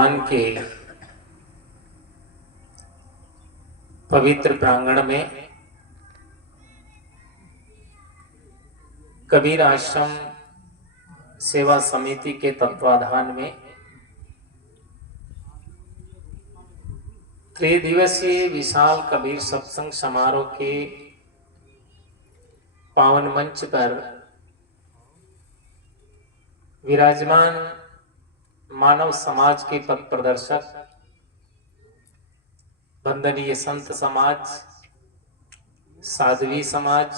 भगवान के पवित्र प्रांगण में कबीर आश्रम सेवा समिति के तत्वाधान में त्रिदिवसीय विशाल कबीर सत्संग समारोह के पावन मंच पर विराजमान मानव समाज के पथ प्रदर्शक वंदनीय संत समाज, साध्वी समाज,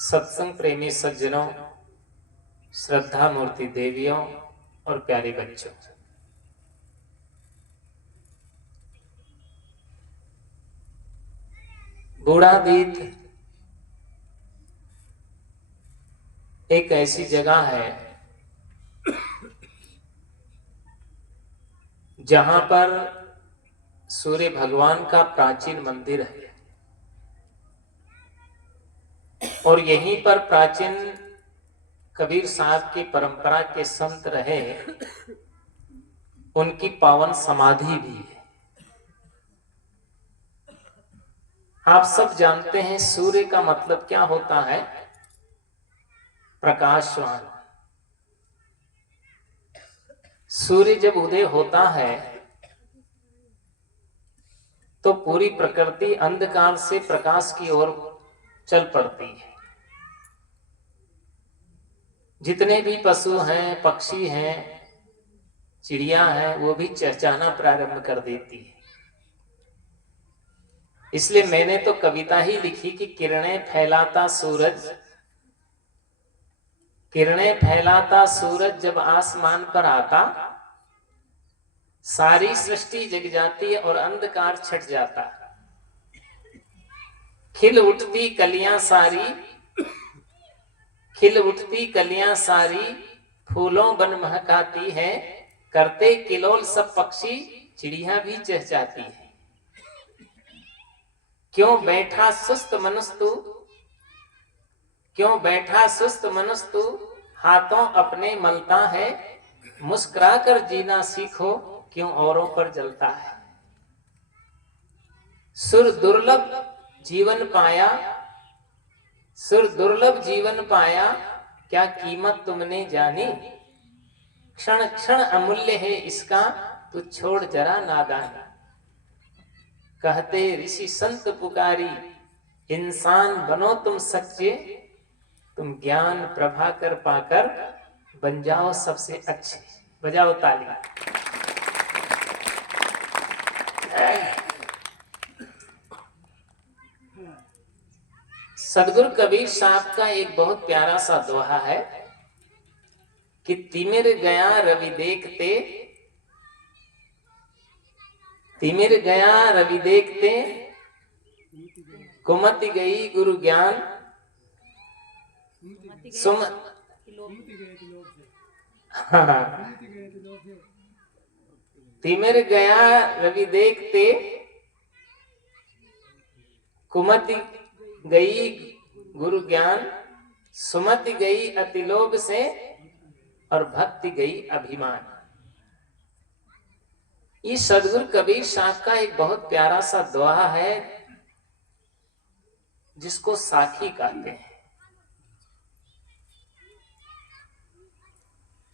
सत्संग प्रेमी सज्जनों, श्रद्धा मूर्ति देवियों और प्यारे बच्चों, बूढ़ादीत एक ऐसी जगह है जहां पर सूर्य भगवान का प्राचीन मंदिर है और यहीं पर प्राचीन कबीर साहब की परंपरा के संत रहे, उनकी पावन समाधि भी है। आप सब जानते हैं सूर्य का मतलब क्या होता है? प्रकाशवान। सूर्य जब उदय होता है तो पूरी प्रकृति अंधकार से प्रकाश की ओर चल पड़ती है। जितने भी पशु हैं, पक्षी हैं, चिड़िया हैं, वो भी चहचहाना प्रारंभ कर देती है। इसलिए मैंने तो कविता ही लिखी कि किरणें फैलाता सूरज, किरणें फैलाता सूरज जब आसमान पर आता, सारी सृष्टि जग जाती है और अंधकार छट जाता। खिल उठती कलियां सारी, खिल उठती कलियां सारी, फूलों बन महकाती है, करते किलोल सब पक्षी, चिड़िया भी चहचहाती है। क्यों बैठा सुस्त मनुष्य तू, क्यों बैठा सुस्त मनुष्य तू, हाथों अपने मलता है, मुस्कुरा कर जीना सीखो, क्यों औरों पर जलता है। सुर दुर्लभ जीवन पाया, सुर दुर्लभ जीवन पाया, क्या कीमत तुमने जानी, क्षण क्षण अमूल्य है इसका, तू छोड़ जरा नादानी। कहते ऋषि संत पुकारी, इंसान बनो तुम सच्चे, तुम ज्ञान प्रभाकर पाकर बन जाओ सबसे अच्छे। बजाओ ताली। सदगुरु कबीर साहब का एक बहुत प्यारा सा दोहा है कि तिमिर गया रवि देखते, तिमिर गया रवि देखते, कुमति गई गुरु ज्ञान, सुम तिमिर गया रवि देखते, कुमति गई गुरु ज्ञान, सुमति गई अतिलोभ से और भक्ति गई अभिमान। ये सदगुरु कबीर साहब का एक बहुत प्यारा सा दोहा है जिसको साखी कहते हैं।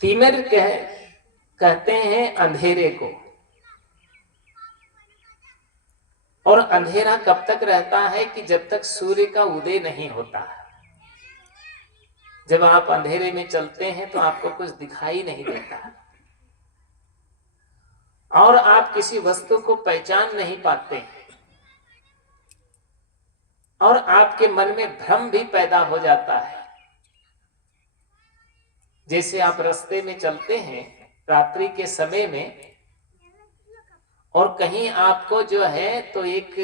तिमिर कहते हैं अंधेरे को, और अंधेरा कब तक रहता है कि जब तक सूर्य का उदय नहीं होता। जब आप अंधेरे में चलते हैं तो आपको कुछ दिखाई नहीं देता और आप किसी वस्तु को पहचान नहीं पाते और आपके मन में भ्रम भी पैदा हो जाता है। जैसे आप रास्ते में चलते हैं रात्रि के समय में और कहीं आपको जो है तो एक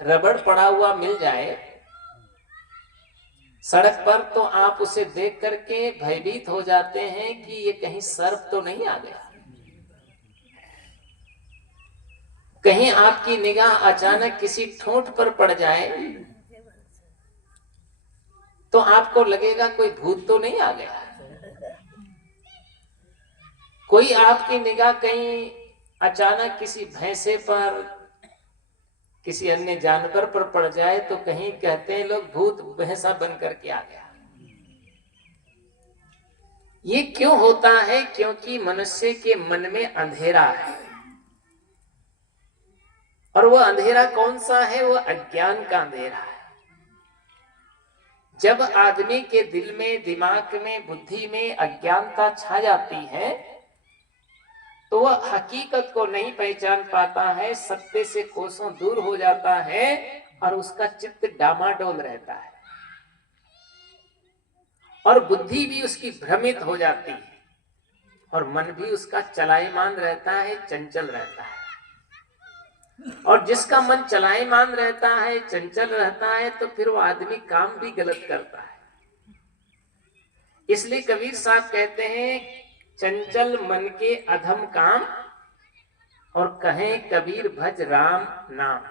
रबड़ पड़ा हुआ मिल जाए सड़क पर, तो आप उसे देख करके भयभीत हो जाते हैं कि ये कहीं सर्प तो नहीं आ गया। कहीं आपकी निगाह अचानक किसी ठोंठ पर पड़ जाए तो आपको लगेगा कोई भूत तो नहीं आ गया। कोई आपकी निगाह कहीं अचानक किसी भैंसे पर, किसी अन्य जानवर पर पड़ जाए तो कहीं कहते हैं लोग भूत भैंसा बन करके आ गया। ये क्यों होता है? क्योंकि मनुष्य के मन में अंधेरा है। और वो अंधेरा कौन सा है? वो अज्ञान का अंधेरा है। जब आदमी के दिल में, दिमाग में, बुद्धि में अज्ञानता छा जाती है तो वह हकीकत को नहीं पहचान पाता है, सत्य से कोसों दूर हो जाता है और उसका चित्त डामाडोल रहता है और बुद्धि भी उसकी भ्रमित हो जाती है और मन भी उसका चलायमान रहता है, चंचल रहता है। और जिसका मन चलायमान रहता है, चंचल रहता है, तो फिर वो आदमी काम भी गलत करता है। इसलिए कबीर साहब कहते हैं, चंचल मन के अधम काम और कहें कबीर भज राम नाम।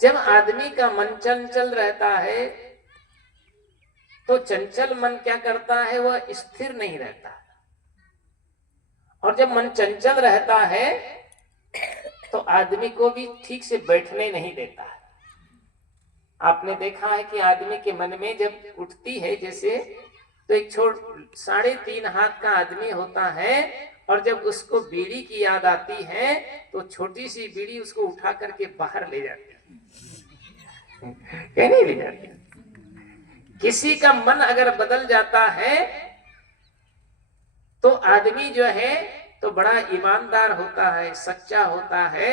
जब आदमी का मन चंचल रहता है तो चंचल मन क्या करता है? वह स्थिर नहीं रहता। और जब मन चंचल रहता है तो आदमी को भी ठीक से बैठने नहीं देता है। आपने देखा है कि आदमी के मन में जब उठती है जैसे, तो एक 3.5 हाथ का आदमी होता है और जब उसको बीड़ी की याद आती है तो छोटी सी बीड़ी उसको उठा करके बाहर ले जाती है, क्या नहीं ले जाती। किसी का मन अगर बदल जाता है तो आदमी जो है तो बड़ा ईमानदार होता है, सच्चा होता है।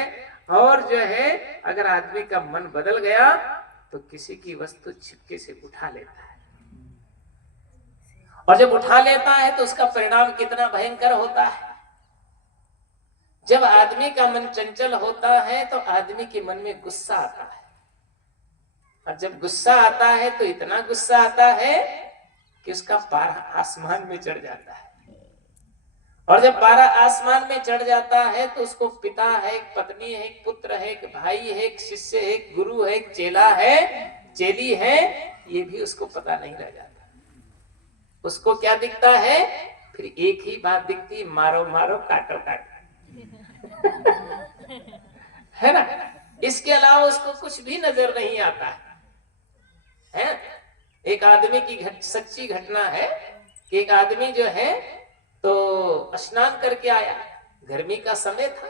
और जो है अगर आदमी का मन बदल गया तो किसी की वस्तु छिपके से उठा लेता है। और जब उठा लेता है तो उसका परिणाम कितना भयंकर होता है। जब आदमी का मन चंचल होता है तो आदमी के मन में गुस्सा आता है। और जब गुस्सा आता है तो इतना गुस्सा आता है कि उसका पारा आसमान में चढ़ जाता है। और जब पारा आसमान में चढ़ जाता है तो उसको पिता है, एक पत्नी है, एक पुत्र है, एक भाई है, एक शिष्य है, एक गुरु है, एक चेला है, चेली है, ये भी उसको पता नहीं रह जाता। उसको क्या दिखता है? फिर एक ही बात दिखती, मारो मारो काटो काटो है ना। इसके अलावा उसको कुछ भी नजर नहीं आता है। एक आदमी की सच्ची घटना है कि एक आदमी जो है तो स्नान करके आया। गर्मी का समय था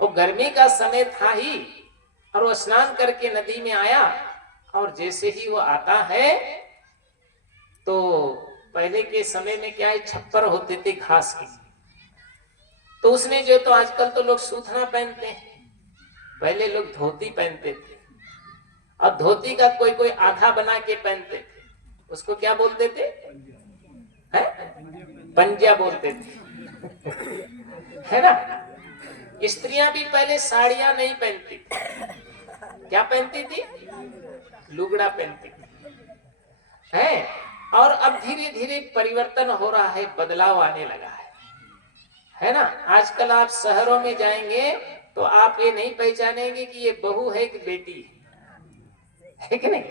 और गर्मी का समय था ही, और वो स्नान करके नदी में आया। और जैसे ही वो आता है तो पहले के समय में क्या है, छप्पर होते थे घास के, तो उसने जो, तो आजकल तो लोग सूथना पहनते हैं, पहले लोग धोती पहनते थे। और धोती का कोई कोई आधा बना के पहनते थे, उसको क्या बोलते थे? पंजा बोलते थे है ना। स्त्रियां भी पहले साड़ियां नहीं पहनती थी, क्या पहनती थी? लुगड़ा पहनती थी है। और अब धीरे धीरे परिवर्तन हो रहा है, बदलाव आने लगा है ना। आजकल आप शहरों में जाएंगे तो आप ये नहीं पहचानेंगे कि ये बहू है कि बेटी है कि नहीं।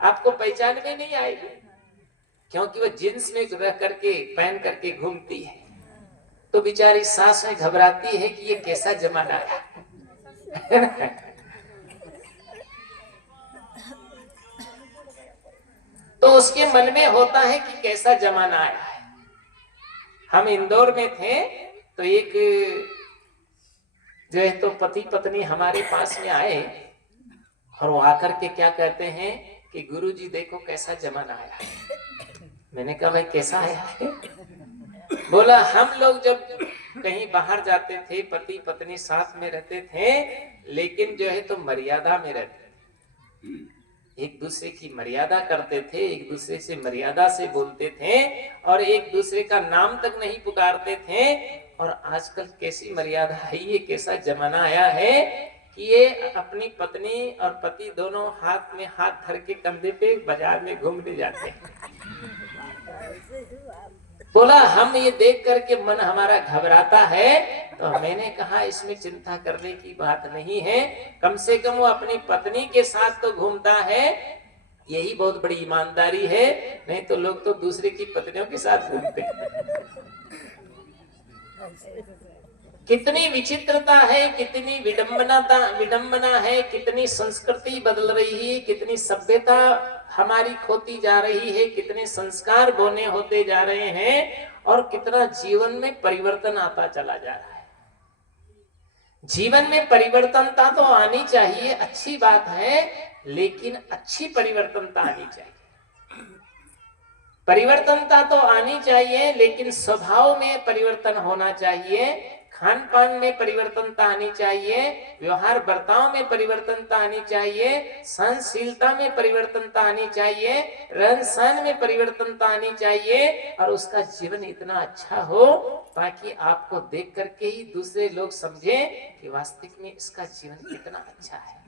आपको पहचान में नहीं आएगी, क्योंकि वो जींस में रह करके पहन करके घूमती है। तो बेचारी सास में घबराती है कि ये कैसा जमाना है तो उसके मन में होता है कि कैसा जमाना आया है। हम इंदौर में थे तो एक जो है तो पति पत्नी हमारे पास में आए और वो आकर के क्या कहते हैं कि गुरुजी देखो कैसा जमाना आया है। मैंने कहा भाई कैसा आया है? बोला हम लोग जब कहीं बाहर जाते थे पति पत्नी साथ में रहते थे, लेकिन जो है तो मर्यादा में रहते थे, एक दूसरे की मर्यादा करते थे, एक दूसरे से मर्यादा से बोलते थे और एक दूसरे का नाम तक नहीं पुकारते थे। और आजकल कैसी मर्यादा है, ये कैसा जमाना आया है कि ये अपनी पत्नी और पति दोनों हाथ में हाथ धर के कंधे पे बाजार में घूमने जाते हैं। बोला हम ये देख करके मन हमारा घबराता है। तो मैंने कहा इसमें चिंता करने की बात नहीं है, कम से कम वो अपनी पत्नी के साथ तो घूमता है, यही बहुत बड़ी ईमानदारी है। नहीं तो लोग तो दूसरे की पत्नियों के साथ घूमते हैं कितनी विचित्रता है, कितनी विडंबना है, कितनी संस्कृति बदल रही है, कितनी सभ्यता हमारी खोती जा रही है, कितने संस्कार बोने होते जा रहे हैं और कितना जीवन में परिवर्तन आता चला जा रहा है। जीवन में परिवर्तनता तो आनी चाहिए, अच्छी बात है, लेकिन अच्छी परिवर्तनता आनी चाहिए। परिवर्तनता तो आनी चाहिए, लेकिन स्वभाव में परिवर्तन होना चाहिए, खान पान में परिवर्तनता आनी चाहिए, व्यवहार बर्ताव में परिवर्तनता आनी चाहिए, सहनशीलता में परिवर्तनता आनी चाहिए, रहन सहन में परिवर्तनता आनी चाहिए, और उसका जीवन इतना अच्छा हो ताकि आपको देख करके ही दूसरे लोग समझें कि वास्तविक में इसका जीवन कितना अच्छा है।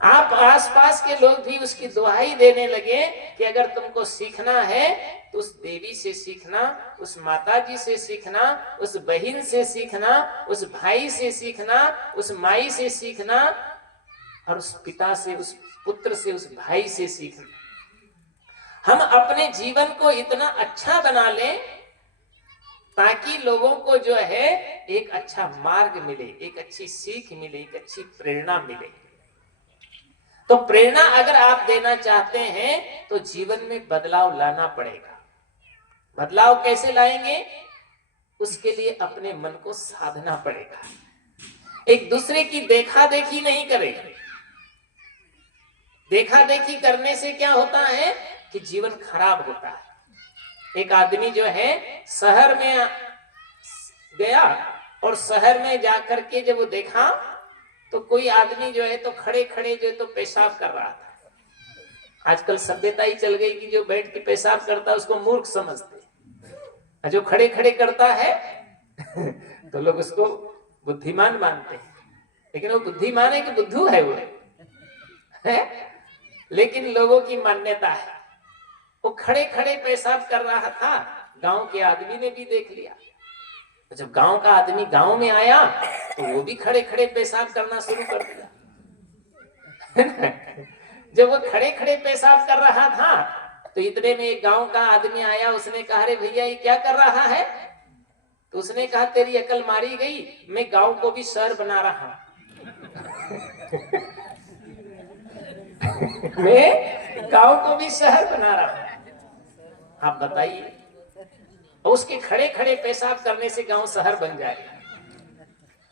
आप आसपास के लोग भी उसकी दुहाई देने लगे कि अगर तुमको सीखना है तो उस देवी से सीखना, उस माता जी से सीखना, उस बहन से सीखना, उस भाई से सीखना, उस माई से सीखना, और उस पिता से, उस पुत्र से, उस भाई से सीखना। हम अपने जीवन को इतना अच्छा बना लें ताकि लोगों को जो है एक अच्छा मार्ग मिले, एक अच्छी सीख मिले, एक अच्छी प्रेरणा मिले। तो प्रेरणा अगर आप देना चाहते हैं तो जीवन में बदलाव लाना पड़ेगा। बदलाव कैसे लाएंगे? उसके लिए अपने मन को साधना पड़ेगा। एक दूसरे की देखा देखी नहीं करेंगे। देखा देखी करने से क्या होता है कि जीवन खराब होता है। एक आदमी जो है शहर में गया और शहर में जाकर के जब वो देखा तो कोई आदमी जो है तो खड़े खड़े जो है तो पेशाब कर रहा था। आजकल सभ्यता ही चल गई कि जो बैठ के पेशाब करता है उसको मूर्ख समझते, जो खड़े खड़े करता है तो लोग उसको बुद्धिमान मानते हैं। लेकिन वो बुद्धिमान है कि बुद्धू है वो है? लेकिन लोगों की मान्यता है। वो खड़े खड़े पेशाब कर रहा था, गांव के आदमी ने भी देख लिया। जब गांव का आदमी गांव में आया तो वो भी खड़े खड़े पेशाब करना शुरू कर दिया। जब वो खड़े खड़े पेशाब कर रहा था तो इतने में एक गांव का आदमी आया, उसने कहा अरे भैया ये क्या कर रहा है? तो उसने कहा तेरी अकल मारी गई, मैं गांव को भी शहर बना रहा मैं गांव को भी शहर बना रहा हूं। आप बताइए, उसके खड़े खड़े पेशाब करने से गांव शहर बन जाएगा।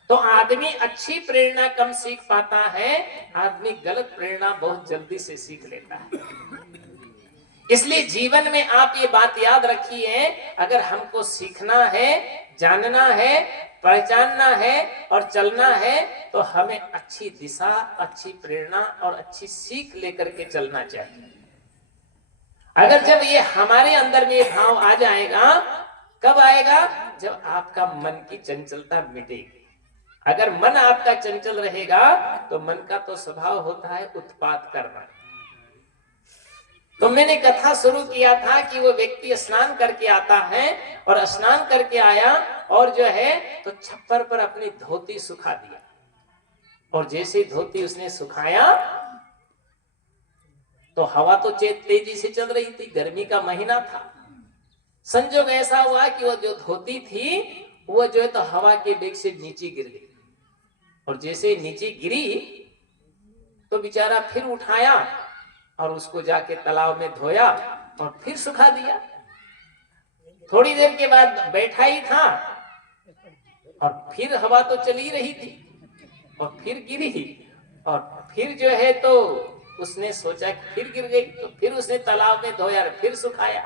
तो आदमी अच्छी प्रेरणा कम सीख पाता है, आदमी गलत प्रेरणा बहुत जल्दी से सीख लेता है। इसलिए जीवन में आप ये बात याद रखिए, अगर हमको सीखना है, जानना है, पहचानना है और चलना है तो हमें अच्छी दिशा, अच्छी प्रेरणा और अच्छी सीख लेकर के चलना चाहिए। अगर जब ये हमारे अंदर में ये भाव आ जाएगा, कब आएगा? जब आपका मन की चंचलता मिटेगी। अगर मन आपका चंचल रहेगा तो मन का तो स्वभाव होता है उत्पात करना। तो मैंने कथा शुरू किया था कि वो व्यक्ति स्नान करके आता है और स्नान करके आया और जो है तो छप्पर पर अपनी धोती सुखा दिया, और जैसे धोती उसने सुखाया तो हवा तो तेजी से चल रही थी, गर्मी का महीना था। संजोग ऐसा हुआ कि वो जो धोती थी वो जो है तो हवा के वेग से नीचे गिर गई, और जैसे नीचे गिरी तो बेचारा फिर उठाया और उसको जाके तालाब में धोया और फिर सुखा दिया। थोड़ी देर के बाद बैठा ही था और फिर हवा तो चली रही थी और फिर गिरी, और फिर जो है तो उसने सोचा कि फिर गिर गई, तो फिर उसने तालाब में धोया और फिर सुखाया।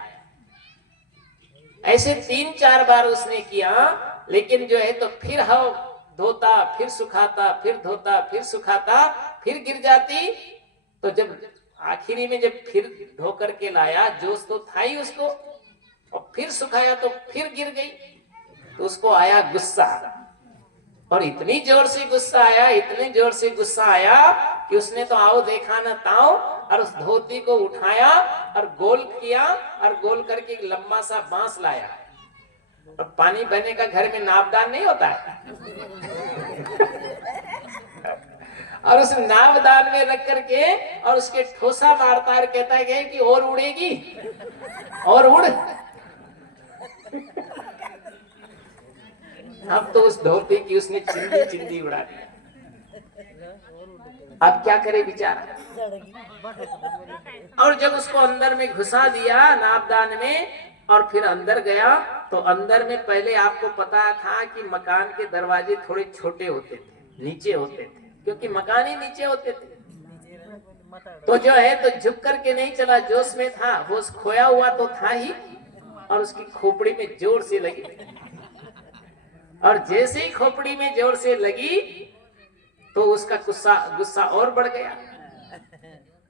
ऐसे 3-4 बार उसने किया, लेकिन जो है तो फिर हवा धोता, फिर सुखाता, फिर धोता, फिर सुखाता, फिर गिर जाती। तो जब आखिरी में जब फिर धो करके लाया, जोश तो था ही उसको, और फिर सुखाया तो फिर गिर गई। तो उसको आया गुस्सा, और इतनी जोर से गुस्सा आया, इतनी जोर से गुस्सा आया कि उसने तो आओ देखा न ताओ, और उस धोती को उठाया और गोल किया, और गोल करके एक लंबा सा बांस लाया। और पानी बहने का घर में नावदान नहीं होता है और उस नावदान में रख करके और उसके ठोसा मारता है, कहता है कि और उड़ेगी और उड़ अब तो उस धोती की उसने चिंदी चिंदी उड़ा दी। अब क्या करे बेचारा। और जब उसको अंदर में घुसा दिया नापदान में और फिर अंदर गया, तो अंदर में पहले आपको पता था कि मकान के दरवाजे थोड़े छोटे होते थे, नीचे होते थे, क्योंकि मकान ही नीचे होते थे। तो जो है तो झुक करके नहीं चला, जोश में था, वो खोया हुआ तो था ही, और उसकी खोपड़ी में जोर से लगी। और जैसे ही खोपड़ी में जोर से लगी तो उसका गुस्सा और बढ़ गया।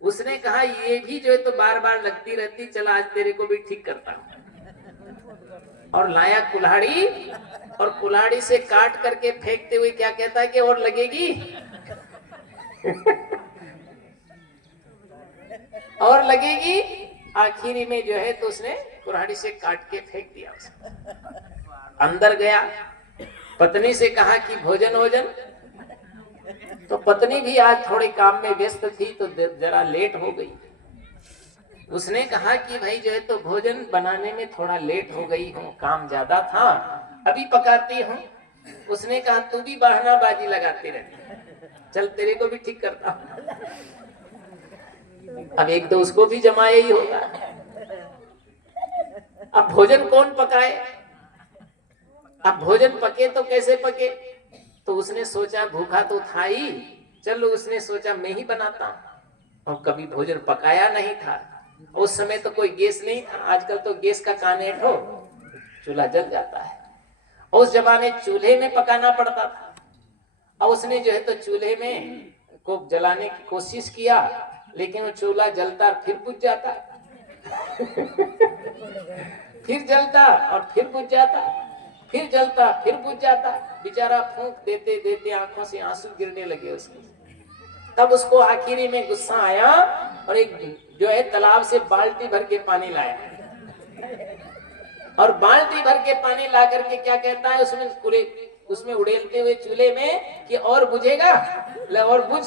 उसने कहा ये भी जो है तो बार बार लगती रहती, चला आज तेरे को भी ठीक करता हूं। और लाया कुल्हाड़ी, और कुल्हाड़ी से काट करके फेंकते हुए क्या कहता है कि और लगेगी और लगेगी। आखिरी में जो है तो उसने कुल्हाड़ी से काट के फेंक दिया उसको। अंदर गया, पत्नी से कहा कि भोजन भोजन। तो पत्नी भी आज थोड़े काम में व्यस्त थी तो जरा लेट हो गई। उसने कहा कि भाई जो है तो भोजन बनाने में थोड़ा लेट हो गई हूँ, काम ज्यादा था, अभी पकाती हूँ। उसने कहा तू भी बहानाबाजी लगाते रहती, चल तेरे को भी ठीक करता हूँ। अब एक तो उसको भी जमाया ही होगा। अब भोजन कौन पकाए? अब भोजन पके तो कैसे पके? तो उसने सोचा भूखा तो था ही, चलो उसने सोचा मैं ही बनाता हूं। और कभी भोजन पकाया नहीं था, उस समय तो कोई गैस नहीं था, आजकल तो गैस का कानेट हो, चूल्हा जल जाता है। उस जमाने चूल्हे में पकाना पड़ता था। और उसने जो है तो चूल्हे में को जलाने की कोशिश किया, लेकिन वो चूल्हा जलता फिर बुझ जाता फिर जलता और फिर बुझ जाता, फिर जलता फिर बुझ जाता। बेचारा फूंक देते देते आंखों से आंसू गिरने लगे उसके। तब उसको आखिरी में गुस्सा आया और एक जो है तालाब से बाल्टी भर के पानी लाया, और बाल्टी भर के पानी ला करके क्या कहता है उसमें उड़ेलते हुए चूल्हे में कि और बुझेगा, ले और बुझ।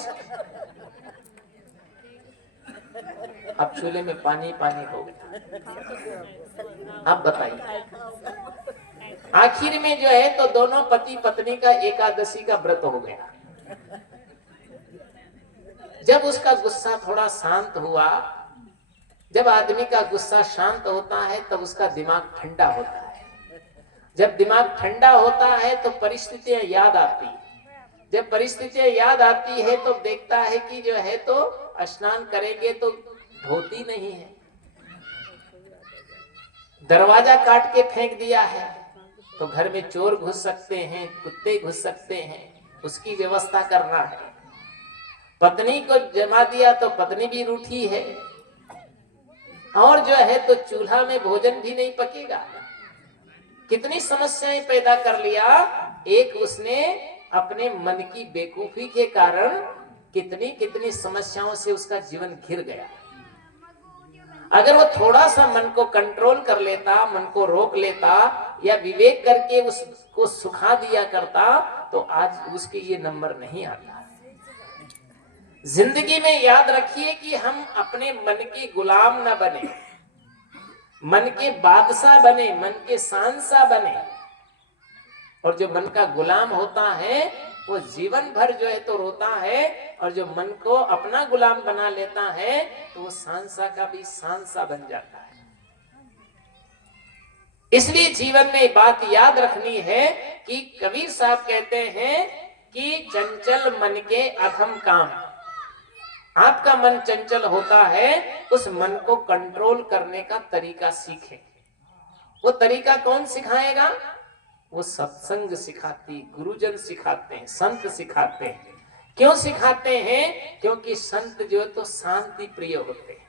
अब चूल्हे में पानी पानी हो गया। अब बताइए, आखिर में जो है तो दोनों पति पत्नी का एकादशी का व्रत हो गया। जब उसका गुस्सा थोड़ा शांत हुआ, जब आदमी का गुस्सा शांत होता है तब उसका दिमाग ठंडा होता है। जब दिमाग ठंडा होता है तो परिस्थितियां याद आती है। जब परिस्थितियां याद आती है तो देखता है कि जो है तो स्नान करेंगे तो धोती नहीं है, दरवाजा काट के फेंक दिया है, तो घर में चोर घुस सकते हैं, कुत्ते घुस सकते हैं, उसकी व्यवस्था करना है। पत्नी को जमा दिया तो पत्नी भी रूठी है, और जो है तो चूल्हा में भोजन भी नहीं पकेगा। कितनी समस्याएं पैदा कर लिया। एक उसने अपने मन की बेवकूफी के कारण कितनी कितनी समस्याओं से उसका जीवन घिर गया। अगर वो थोड़ा सा मन को कंट्रोल कर लेता, मन को रोक लेता, या विवेक करके उसको सुखा दिया करता, तो आज उसके ये नंबर नहीं आता। जिंदगी में याद रखिए कि हम अपने मन के गुलाम न बने, मन के बादशाह बने, मन के शाहंशाह बने। और जो मन का गुलाम होता है वो जीवन भर जो है तो रोता है, और जो मन को अपना गुलाम बना लेता है तो वो शाहंशाह का भी शाहंशाह बन जाता है। इसलिए जीवन में बात याद रखनी है कि कबीर साहब कहते हैं कि चंचल मन के अधम काम। आपका मन चंचल होता है, उस मन को कंट्रोल करने का तरीका सीखें। वो तरीका कौन सिखाएगा? वो सत्संग सिखाती, गुरुजन सिखाते हैं, संत सिखाते हैं। क्यों सिखाते हैं? क्योंकि संत जो है तो शांति प्रिय होते हैं।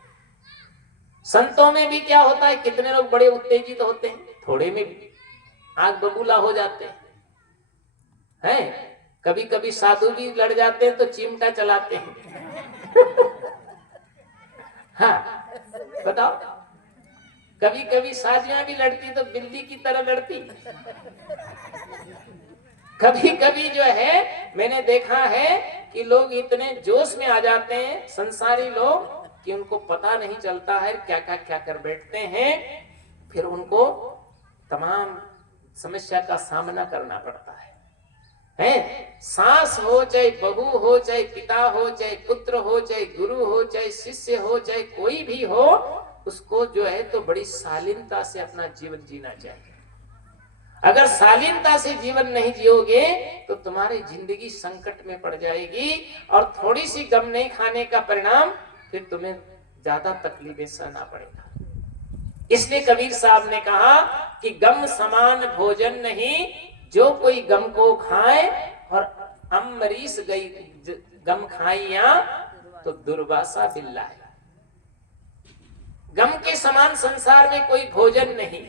संतों में भी क्या होता है, कितने लोग बड़े उत्तेजित होते हैं, थोड़े में भी आग बबूला हो जाते हैं। कभी कभी साधु भी लड़ जाते हैं तो चिमटा चलाते हैं। हाँ बताओ, कभी कभी साजियां भी लड़ती तो बिल्ली की तरह लड़ती। कभी कभी जो है मैंने देखा है कि लोग इतने जोश में आ जाते हैं, संसारी लोग, कि उनको पता नहीं चलता है क्या क्या क्या कर बैठते हैं। फिर उनको तमाम समस्या का सामना करना पड़ता है। सास हो, चाहे बहू हो, चाहे पिता हो, चाहे पुत्र हो, चाहे गुरु हो, चाहे शिष्य हो, चाहे कोई भी हो, उसको जो है तो बड़ी शालीनता से अपना जीवन जीना चाहिए। अगर शालीनता से जीवन नहीं जियोगे तो तुम्हारी जिंदगी संकट में पड़ जाएगी और थोड़ी सी गम नहीं खाने का परिणाम फिर तुम्हें ज्यादा तकलीफें सहना पड़ेगा। इसलिए कबीर साहब ने कहा कि गम समान भोजन नहीं, जो कोई गम को खाए, और अमरीश गई गम खाइया तो दुर्वासा बिल्ला है। गम के समान संसार में कोई भोजन नहीं,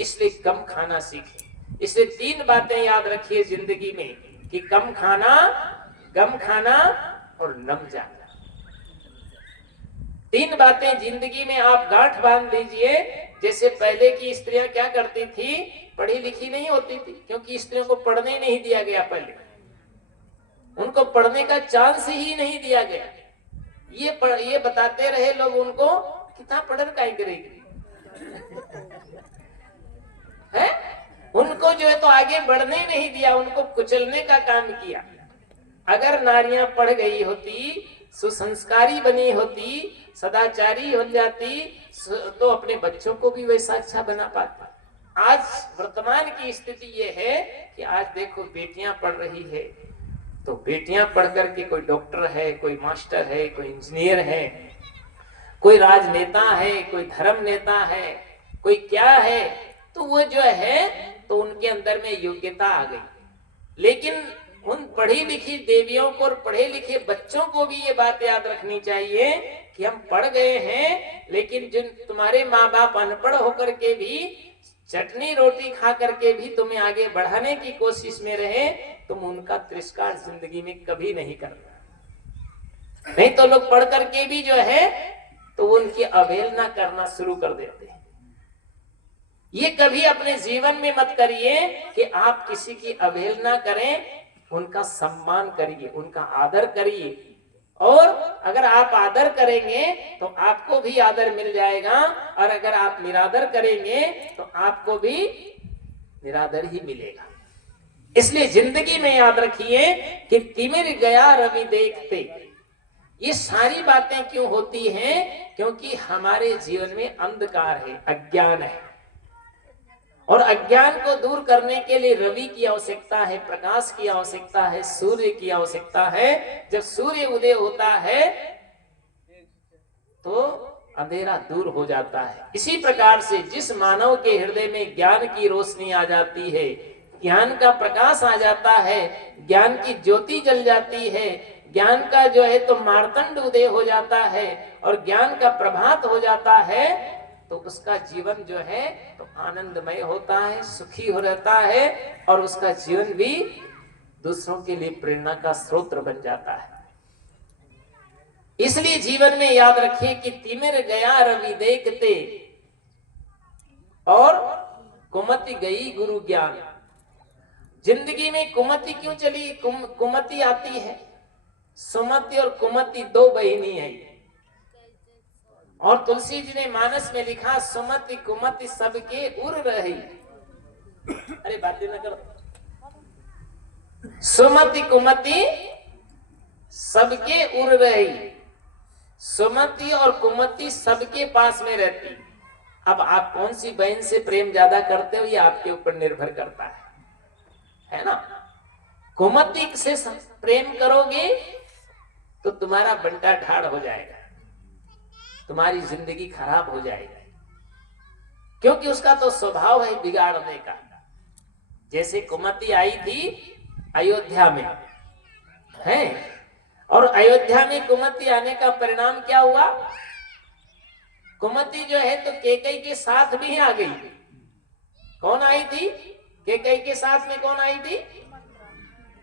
इसलिए कम खाना सीखे। इसलिए 3 बातें याद रखिए जिंदगी में कि कम खाना, गम खाना और नम जाना। 3 बातें जिंदगी में आप गांठ बांध लीजिए। जैसे पहले की स्त्रियां क्या करती थी, पढ़ी लिखी नहीं होती थी, क्योंकि स्त्रियों को पढ़ने नहीं दिया गया। पहले उनको पढ़ने का चांस ही नहीं दिया गया। ये बताते रहे लोग उनको, कितना पढ़न काहे करेगी है। उनको जो है तो आगे बढ़ने नहीं दिया, उनको कुचलने का काम किया। अगर नारियां पढ़ गई होती, सुसंस्कारी बनी होती, सदाचारी हो जाती, तो अपने बच्चों को भी वैसा अच्छा बना पाती। आज वर्तमान की स्थिति ये है कि आज देखो बेटियां पढ़ रही है, तो बेटियां पढ़ करके कोई डॉक्टर है, कोई मास्टर है, कोई इंजीनियर है, कोई राजनेता है, कोई धर्म नेता है, कोई क्या है, तो वो जो है तो उनके अंदर में योग्यता आ गई। लेकिन उन पढ़ी लिखी देवियों को और पढ़े लिखे बच्चों को भी ये बात याद रखनी चाहिए कि हम पढ़ गए हैं, लेकिन जिन तुम्हारे माँ बाप अनपढ़ होकर के भी चटनी रोटी खा करके भी तुम्हें आगे बढ़ाने की कोशिश में रहे, तुम उनका तिरस्कार जिंदगी में कभी नहीं करना। नहीं तो लोग पढ़ करके भी जो है तो उनकी अवहेलना करना शुरू कर देते हैं। ये कभी अपने जीवन में मत करिए कि आप किसी की अवहेलना करें, उनका सम्मान करिए, उनका आदर करिए। और अगर आप आदर करेंगे तो आपको भी आदर मिल जाएगा, और अगर आप निरादर करेंगे तो आपको भी निरादर ही मिलेगा। इसलिए जिंदगी में याद रखिए कि तिमिर गया रवि देखते। ये सारी बातें क्यों होती हैं? क्योंकि हमारे जीवन में अंधकार है, अज्ञान है, और अज्ञान को दूर करने के लिए रवि की आवश्यकता है, प्रकाश की आवश्यकता है, सूर्य की आवश्यकता है। जब सूर्य उदय होता है तो अंधेरा दूर हो जाता है। इसी प्रकार से जिस मानव के हृदय में ज्ञान की रोशनी आ जाती है, ज्ञान का प्रकाश आ जाता है, ज्ञान की ज्योति जल जाती है, ज्ञान का जो है तो मार्तंड उदय हो जाता है और ज्ञान का प्रभात हो जाता है, तो उसका जीवन जो है तो आनंदमय होता है, सुखी हो रहता है, और उसका जीवन भी दूसरों के लिए प्रेरणा का स्रोत बन जाता है। इसलिए जीवन में याद रखिए कि तिमिर गया रवि देखते और कुमति गई गुरु ज्ञान। जिंदगी में कुमति क्यों चली? कुमति आती है, सुमति और कुमति 2 बहिनी है। और तुलसी जी ने मानस में लिखा, सुमति कुमति सबके उर रही। अरे बातें न करो। सुमति कुमति सबके उर रही। सुमति और कुमति सबके पास में रहती। अब आप कौन सी बहन से प्रेम ज्यादा करते हो ये आपके ऊपर निर्भर करता है ना। कुमति से प्रेम करोगे तो तुम्हारा बंटा ढाड़ हो जाएगा, तुम्हारी जिंदगी खराब हो जाएगी, क्योंकि उसका तो स्वभाव है बिगाड़ने का। जैसे कुमति आई थी अयोध्या में है, और अयोध्या में कुमति आने का परिणाम क्या हुआ? कुमति जो है तो कैकेयी के साथ भी आ गई। कौन आई थी? कैकेयी के साथ में कौन आई थी?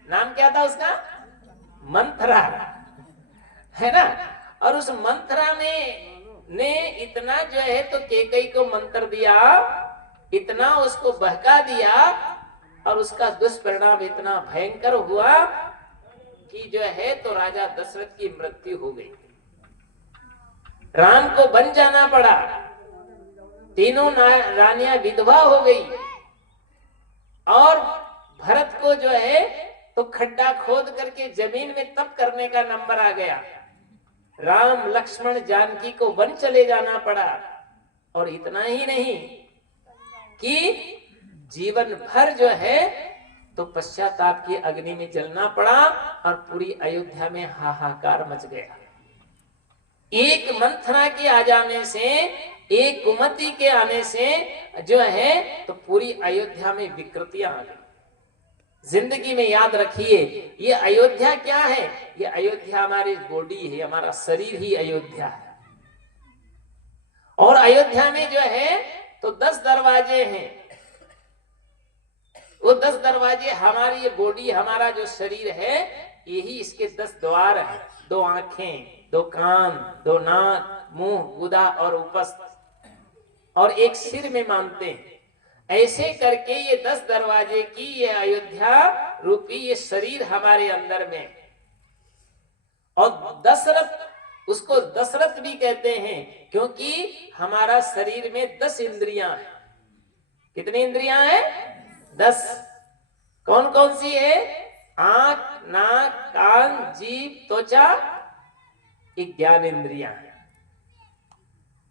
नाम क्या था उसका? मंथरा, है ना। और उस मंथरा ने इतना जो है तो कैकेयी को मंत्र दिया, इतना उसको बहका दिया, और उसका दुष्परिणाम इतना भयंकर हुआ कि जो है तो राजा दशरथ की मृत्यु हो गई। राम को बन जाना पड़ा। तीनों रानियां विधवा हो गई और भरत को जो है तो खड्डा खोद करके जमीन में तप करने का नंबर आ गया। राम लक्ष्मण जानकी को वन चले जाना पड़ा। और इतना ही नहीं कि जीवन भर जो है तो पश्चाताप की अग्नि में जलना पड़ा और पूरी अयोध्या में हाहाकार मच गया। एक मंथरा के आ जाने से, एक कुमति के आने से जो है तो पूरी अयोध्या में विकृतियां आ गई। जिंदगी में याद रखिए, ये अयोध्या क्या है? ये अयोध्या हमारी बॉडी है, हमारा शरीर ही अयोध्या है। और अयोध्या में जो है तो 10 दरवाजे हैं। वो 10 दरवाजे हमारी ये बॉडी, हमारा जो शरीर है, यही इसके 10 द्वार है। 2 आंखें, 2 कान, 2 नाक, मुंह, गुदा और उपस्थ और एक सिर में मानते हैं। ऐसे करके ये 10 दरवाजे की ये अयोध्या रूपी ये शरीर हमारे अंदर में। और दशरथ, उसको दशरथ भी कहते हैं क्योंकि हमारा शरीर में 10 इंद्रियां हैं। कितनी इंद्रियां हैं? 10। कौन कौन सी है? आंख, नाक, कान, जीभ, त्वचा, 1 ज्ञान इंद्रियां हैं।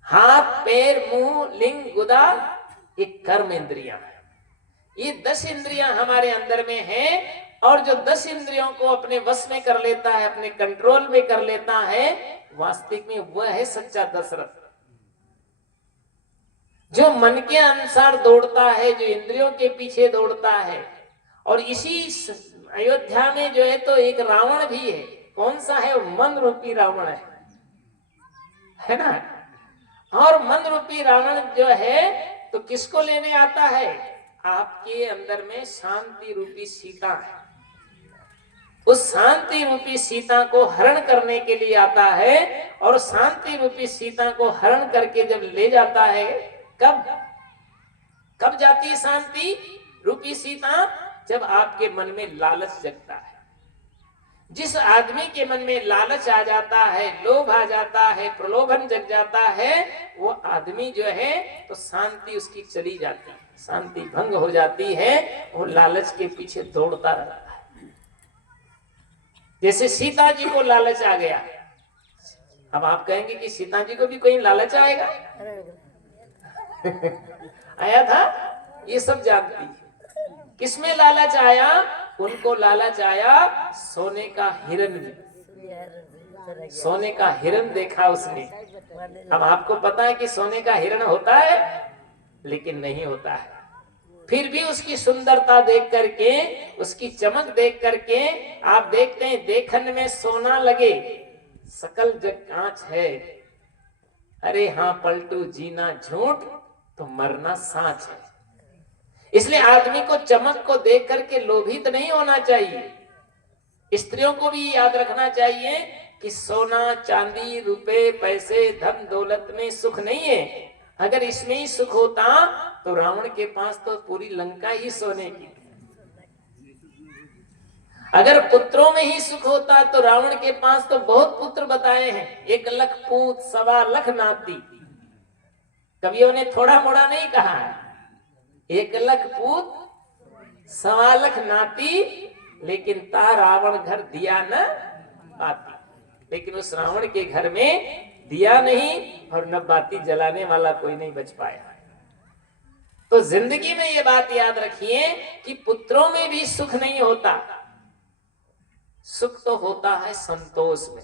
हाथ, पैर, मुंह, लिंग, गुदा, 1 कर्म इंद्रियां हैं। ये 10 इंद्रियां हमारे अंदर में हैं। और जो 10 इंद्रियों को अपने वश में कर लेता है, अपने कंट्रोल में कर लेता है, वास्तविक में वह है सच्चा दशरथ। जो मन के अनुसार दौड़ता है, जो इंद्रियों के पीछे दौड़ता है। और इसी अयोध्या में जो है तो एक रावण भी है। कौन सा है? मन रूपी रावण है ना। और मन रूपी रावण जो है तो किसको लेने आता है? आपके अंदर में शांति रूपी सीता है। उस शांति रूपी सीता को हरण करने के लिए आता है। और शांति रूपी सीता को हरण करके जब ले जाता है, कब जाती है शांति रूपी सीता? जब आपके मन में लालच जगता है। जिस आदमी के मन में लालच आ जाता है, लोभ आ जाता है, प्रलोभन जग जाता है, वो आदमी जो है तो शांति उसकी चली जाती है, शांति भंग हो जाती है। वो लालच के पीछे दौड़ता रहता है। जैसे सीता जी को लालच आ गया। अब आप कहेंगे कि सीता जी को भी कोई लालच आएगा? आया था? ये सब जानती है। किसमें लालच आया? उनको लालच आया सोने का हिरन में। सोने का हिरन देखा उसने। अब आपको पता है कि सोने का हिरन होता है, लेकिन नहीं होता है। फिर भी उसकी सुंदरता देख करके, उसकी चमक देख करके आप देखते हैं, देखन में सोना लगे सकल जग कांच है। अरे हाँ पलटू जीना झूठ तो मरना साच है। इसलिए आदमी को चमक को देख करके लोभित नहीं होना चाहिए। स्त्रियों को भी याद रखना चाहिए कि सोना, चांदी, रुपए, पैसे, धन दौलत में सुख नहीं है। अगर इसमें ही सुख होता तो रावण के पास तो पूरी लंका ही सोने की। अगर पुत्रों में ही सुख होता तो रावण के पास तो बहुत पुत्र बताए हैं। 1 लाख पूत, 1.25 लाख नाती। कवियों ने थोड़ा मोड़ा नहीं कहा। 1 लाख पूत, 1.25 लाख नाती, लेकिन ता रावण घर दिया न बाती। लेकिन उस रावण के घर में दिया नहीं और न बाती जलाने वाला कोई नहीं बच पाया। तो जिंदगी में ये बात याद रखिए कि पुत्रों में भी सुख नहीं होता। सुख तो होता है संतोष में।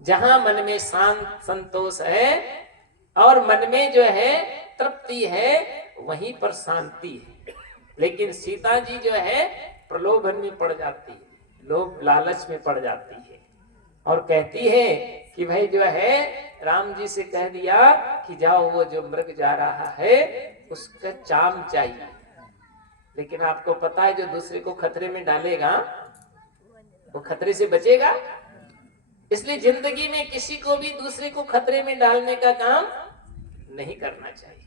जहां मन में शांत संतोष है और मन में जो है तृप्ति है, वहीं पर शांति है। लेकिन सीता जी जो है प्रलोभन में पड़ जाती है, लोभ लालच में पड़ जाती है और कहती है कि भाई जो है राम जी से कह दिया कि जाओ वो जो मृग जा रहा है उसका चाम चाहिए। लेकिन आपको पता है जो दूसरे को खतरे में डालेगा वो खतरे से बचेगा। इसलिए जिंदगी में किसी को भी दूसरे को खतरे में डालने का काम नहीं करना चाहिए।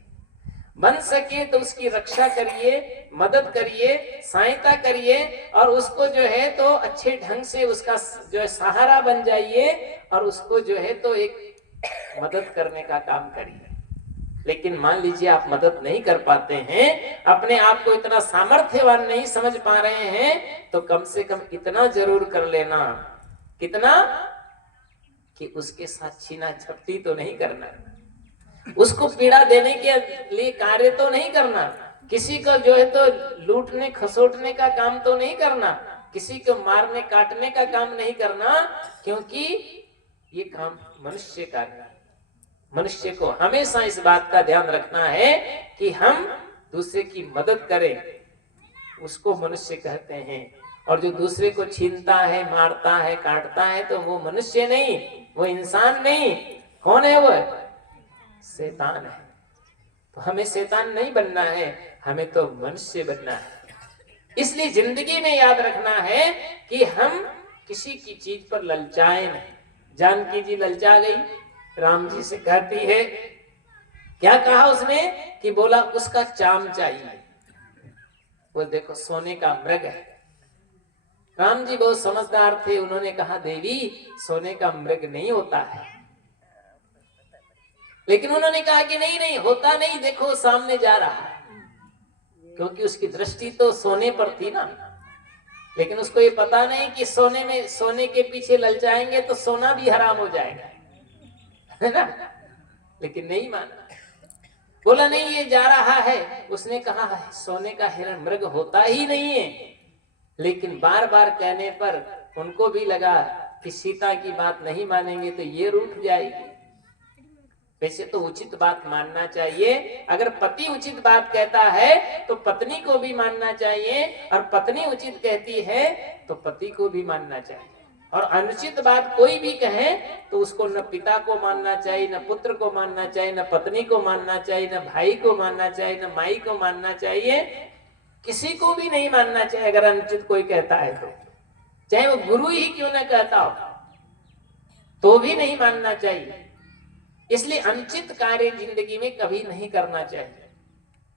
बन सके तो उसकी रक्षा करिए, मदद करिए, सहायता करिए और उसको जो है तो अच्छे ढंग से उसका जो है सहारा बन जाइए और उसको जो है तो एक मदद करने का काम करिए। लेकिन मान लीजिए आप मदद नहीं कर पाते हैं, अपने आप को इतना सामर्थ्यवान नहीं समझ पा रहे हैं, तो कम से कम इतना जरूर कर लेना। कितना? कि उसके साथ छीना झपटी तो नहीं करना, उसको पीड़ा देने के लिए कार्य तो नहीं करना, किसी को जो है तो लूटने खसोटने का काम तो नहीं करना, किसी को मारने काटने का काम नहीं करना, क्योंकि ये काम मनुष्य का है। मनुष्य को हमेशा इस बात का ध्यान रखना है कि हम दूसरे की मदद करें, उसको मनुष्य कहते हैं। और जो दूसरे को छीनता है, मारता है, काटता है, तो वो मनुष्य नहीं, वो इंसान नहीं। कौन है वो? शैतान है। तो हमें शैतान नहीं बनना है, हमें तो मनुष्य बनना है। इसलिए जिंदगी में याद रखना है कि हम किसी की चीज पर ललचाए नहीं। जानकी जी ललचा गई, राम जी से कहती है, क्या कहा उसने? कि बोला उसका चाम चाहिए। वो देखो सोने का मृग है। राम जी बहुत समझदार थे, उन्होंने कहा देवी सोने का मृग नहीं होता है। लेकिन उन्होंने कहा कि नहीं नहीं होता नहीं, देखो सामने जा रहा है, क्योंकि उसकी दृष्टि तो सोने पर थी ना। लेकिन उसको ये पता नहीं कि सोने के पीछे ललचाएंगे तो सोना भी हराम हो जाएगा, है ना। लेकिन नहीं माना, बोला नहीं ये जा रहा है। उसने कहा सोने का हिरण मृग होता ही नहीं है। लेकिन बार बार कहने पर उनको भी लगा कि सीता की बात नहीं मानेंगे तो ये रूठ जाएगी। वैसे तो उचित बात मानना चाहिए। अगर पति उचित बात कहता है तो पत्नी को भी मानना चाहिए, और पत्नी उचित कहती है तो पति को भी मानना चाहिए। और अनुचित बात कोई भी कहे तो उसको न पिता को मानना चाहिए, न पुत्र को मानना चाहिए, न पत्नी को मानना चाहिए, न भाई को मानना चाहिए, न माई को मानना चाहिए, किसी को भी नहीं मानना चाहिए। अगर अनुचित कोई कहता है तो चाहे वो गुरु ही क्यों न कहता हो तो भी नहीं मानना चाहिए। इसलिए अनुचित कार्य जिंदगी में कभी नहीं करना चाहिए।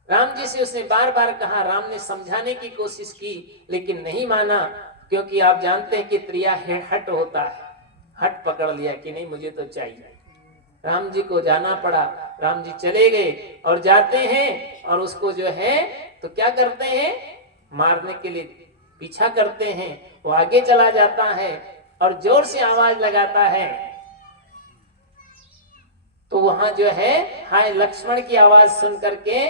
राम जी से उसने बार बार कहा, राम ने समझाने की कोशिश की लेकिन नहीं माना, क्योंकि आप जानते हैं कि त्रिया हट होता है। हट पकड़ लिया कि नहीं मुझे तो चाहिए। राम जी को जाना पड़ा। राम जी चले गए और जाते हैं और उसको जो है तो क्या करते हैं, मारने के लिए पीछा करते हैं। वो आगे चला जाता है और जोर से आवाज लगाता है, तो वहां जो है हाय लक्ष्मण की आवाज सुन करके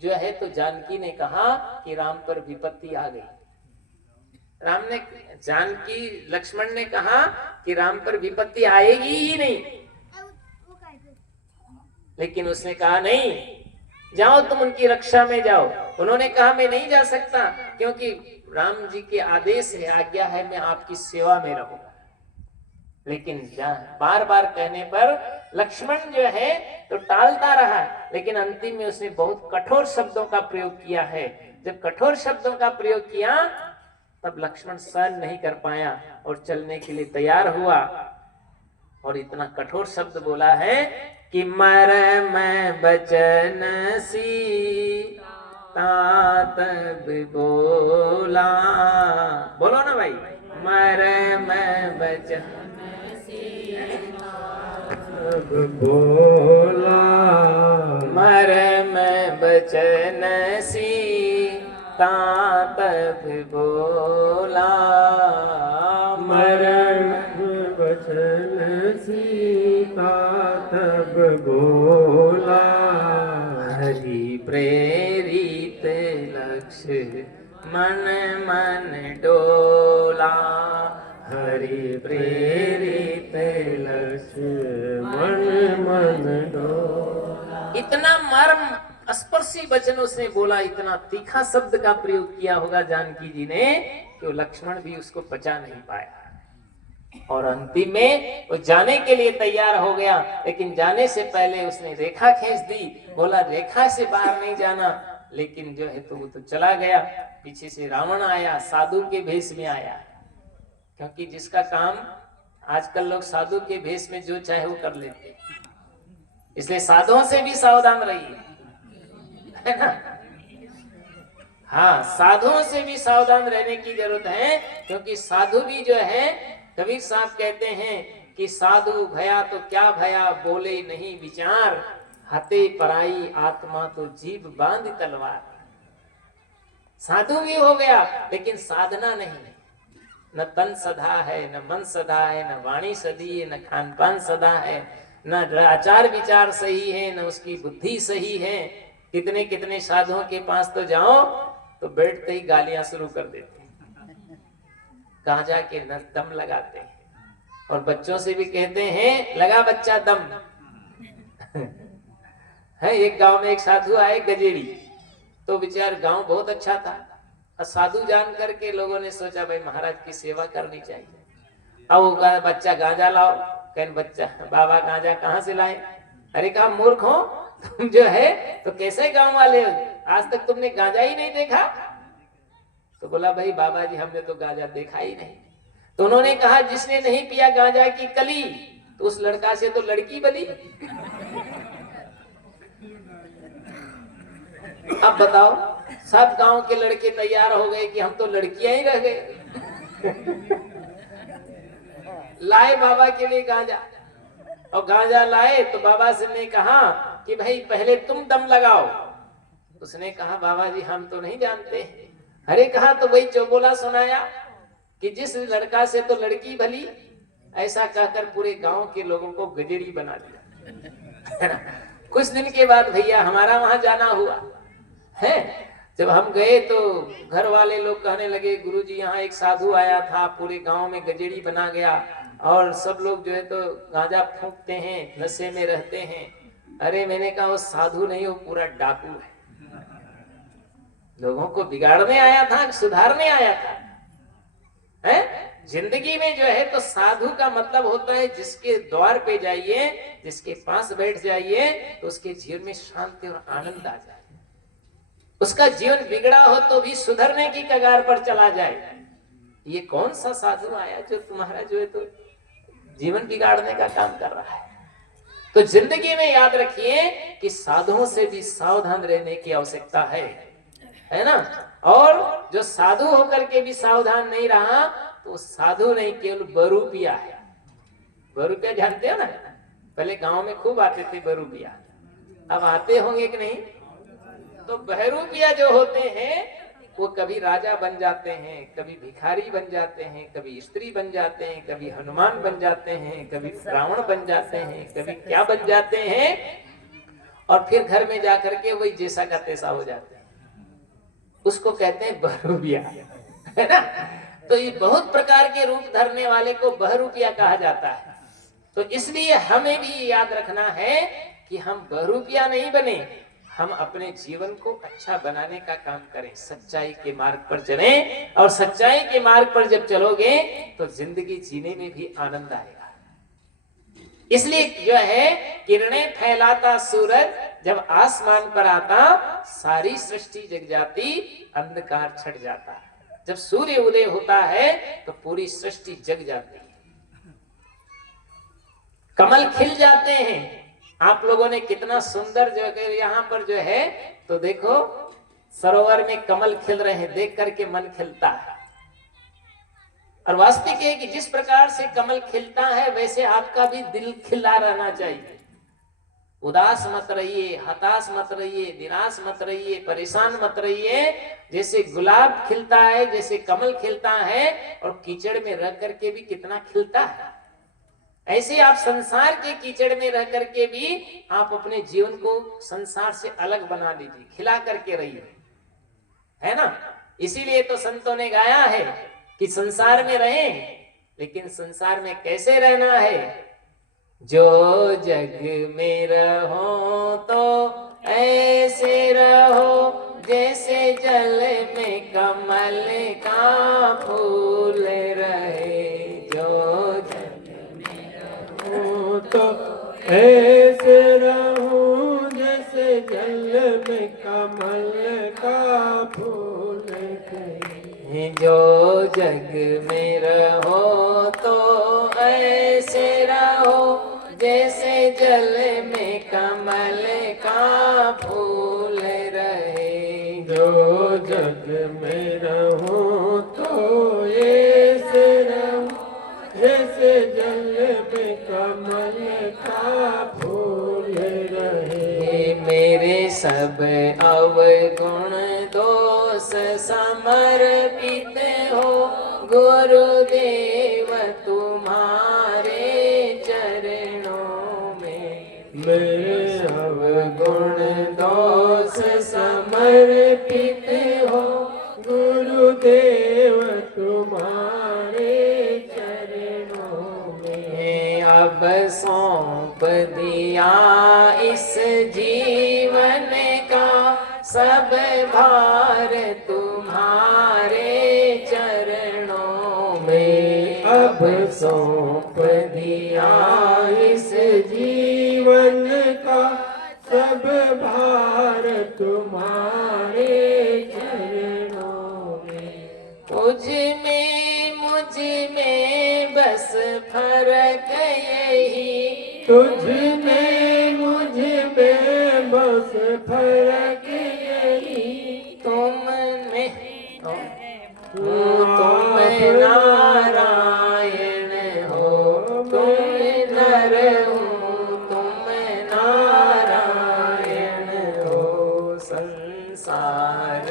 जो है तो जानकी ने कहा कि राम पर विपत्ति आ गई। लक्ष्मण ने कहा कि राम पर विपत्ति आएगी ही नहीं। लेकिन उसने कहा नहीं, जाओ तुम उनकी रक्षा में जाओ। उन्होंने कहा मैं नहीं जा सकता, क्योंकि राम जी के आदेश है, आज्ञा है, मैं आपकी सेवा में रहूंगा। लेकिन बार बार कहने पर लक्ष्मण जो है तो टालता रहा। लेकिन अंतिम में उसने बहुत कठोर शब्दों का प्रयोग किया है। जब कठोर शब्दों का प्रयोग किया तब लक्ष्मण सहन नहीं कर पाया और चलने के लिए तैयार हुआ, और इतना कठोर शब्द बोला है कि मर मैं बचन सीता तब बोला। बोलो ना भाई, मर मैं बचन तब बोला, मर मैं बचन सीता तब बोला, मर मैं बचन सीता तब बोला। हरि प्रेरित लक्ष्य मन मन डोला, हरि प्रेरित लक्ष्य मन मन डोला। इतना मर्म स्पर्शी वचन उसने बोला, इतना तीखा शब्द का प्रयोग किया होगा जानकी जी ने कि वो लक्ष्मण भी उसको पचा नहीं पाया। और अंतिम में वो जाने के लिए तैयार हो गया, लेकिन जाने से पहले उसने रेखा खींच दी। बोला रेखा से बाहर नहीं जाना। लेकिन जो है तो वो तो चला गया। पीछे से रावण आया, साधु के भेष में आया, क्योंकि जिसका काम आजकल लोग साधु के भेष में जो चाहे वो कर लेते, इसलिए साधुओं से भी सावधान रहिए, है ना। हाँ, साधुओं से भी सावधान रहने की जरूरत है, क्योंकि साधु भी जो है, कबीर साहब कहते हैं कि साधु भया तो क्या भया, बोले नहीं विचार, हते पराई आत्मा तो जीव बांध तलवार। साधु भी हो गया लेकिन साधना नहीं, न तन सधा है, न मन सधा है, न वाणी सधी है, न खान पान सधा है, न आचार विचार सही है, न उसकी बुद्धि सही है। कितने कितने साधुओं के पास तो जाओ तो बैठते ही गालियां शुरू कर देते हैं, गांजा के दम लगाते हैं, और बच्चों से भी कहते हैं लगा बच्चा दम। है एक गांव में एक साधु आए गजेड़ी, तो बेचार गांव बहुत अच्छा था, और साधु जान करके लोगों ने सोचा भाई महाराज की सेवा करनी चाहिए। अब वो बच्चा गांजा लाओ, कहने बच्चा बाबा गांजा कहाँ से लाए? अरे कहा मूर्ख हो तुम, जो है तो कैसे गांव वाले हो, आज तक तुमने गांजा ही नहीं देखा? तो बोला भाई बाबा जी हमने तो गांजा देखा ही नहीं। तो उन्होंने कहा जिसने नहीं पिया गांजा की कली, तो उस लड़का से तो लड़की बनी। अब बताओ, सब गांव के लड़के तैयार हो गए कि हम तो लड़कियां ही रह गए। लाए बाबा के लिए गांजा, और गांजा लाए तो बाबा से ने कहा कि भाई पहले तुम दम लगाओ। उसने कहा बाबा जी हम तो नहीं जानते। अरे कहा तो वही चौबोला सुनाया कि जिस लड़का से तो लड़की भली, ऐसा कहकर पूरे गांव के लोगों को गजेड़ी बना दिया। कुछ दिन के बाद भैया हमारा वहां जाना हुआ है। जब हम गए तो घर वाले लोग कहने लगे गुरुजी यहाँ एक साधु आया था, पूरे गांव में गजेड़ी बना गया, और सब लोग जो है तो गांजा फूंकते हैं, नशे में रहते हैं। अरे मैंने कहा वो साधु नहीं, वो पूरा डाकू है, लोगों को बिगाड़ने आया था, सुधारने आया था। है जिंदगी में जो है तो साधु का मतलब होता है जिसके द्वार पे जाइए, जिसके पास बैठ जाइए तो उसके जीवन में शांति और आनंद आ जाए, उसका जीवन बिगड़ा हो तो भी सुधरने की कगार पर चला जाए। ये कौन सा साधु आया जो तुम्हारा जो है तो जीवन बिगाड़ने का काम कर रहा है? तो जिंदगी में याद रखिए कि साधुओं से भी सावधान रहने की आवश्यकता है ना। और जो साधु होकर के भी सावधान नहीं रहा तो साधु नहीं, केवल बरूपिया है। बरूपिया जानते हो ना, पहले गांव में खूब आते थे बरूपिया, अब आते होंगे कि नहीं? तो बहरूपिया जो होते हैं वो कभी राजा बन जाते हैं, कभी भिखारी बन जाते हैं, कभी स्त्री बन जाते हैं, कभी हनुमान बन जाते हैं, कभी रावण बन जाते हैं, कभी क्या बन जाते हैं, और फिर घर में जाकर के वही जैसा का तैसा हो जाते हैं। उसको कहते हैं बहरूपिया, है ना। तो ये बहुत प्रकार के रूप धरने वाले को बहरूपिया कहा जाता है। तो इसलिए हमें भी याद रखना है कि हम बहरूपिया नहीं बने, हम अपने जीवन को अच्छा बनाने का काम करें, सच्चाई के मार्ग पर चलें, और सच्चाई के मार्ग पर जब चलोगे तो जिंदगी जीने में भी आनंद आएगा। इसलिए जो है किरणें फैलाता सूरज जब आसमान पर आता, सारी सृष्टि जग जाती, अंधकार छट जाता। जब सूर्य उदय होता है तो पूरी सृष्टि जग जाती है, कमल खिल जाते हैं। आप लोगों ने कितना सुंदर जो है यहाँ पर जो है तो देखो सरोवर में कमल खिल रहे हैं, देख करके मन खिलता है। और वास्तविक है कि जिस प्रकार से कमल खिलता है वैसे आपका भी दिल खिला रहना चाहिए। उदास मत रहिए, हताश मत रहिए, निराश मत रहिए, परेशान मत रहिए। जैसे गुलाब खिलता है, जैसे कमल खिलता है, और कीचड़ में रह करके भी कितना खिलता है, ऐसे आप संसार के कीचड़ में रह करके भी आप अपने जीवन को संसार से अलग बना लीजिए, खिला करके रहिए, है ना। इसीलिए तो संतों ने गाया है कि संसार में रहें, लेकिन संसार में कैसे रहना है? जो जग में रहो तो ऐसे रहो जैसे जल में कमल का फूल रहे। जो तो ऐसे रहूं जैसे जल में कमल का फूल कहीं। जो जग में रहो तो ऐसे रहो जैसे जल में कमल का फूल रहे। जो जग में रहूं तो ऐसे रहूं जैसे जल में कमल का फूल रहे। सब अवगुण दोष समर्पित हो गुरुदेव तुम्हारे चरणों में। मेरे अवगुण दोष समर्पित हो गुरुदेव तुम्हारे चरणों में। अब सौंप दिया इस जीवन का सब भार तुम्हारे चरणों में। अब सौंप दिया इस जीवन का सब भार तुम्हारे चरणों में। मुझ में बस फर्क यही, तुझ में मुझ में बस फर्क यही। तुम नारायण हो, तुम नर हो, तुम नारायण हो। संसार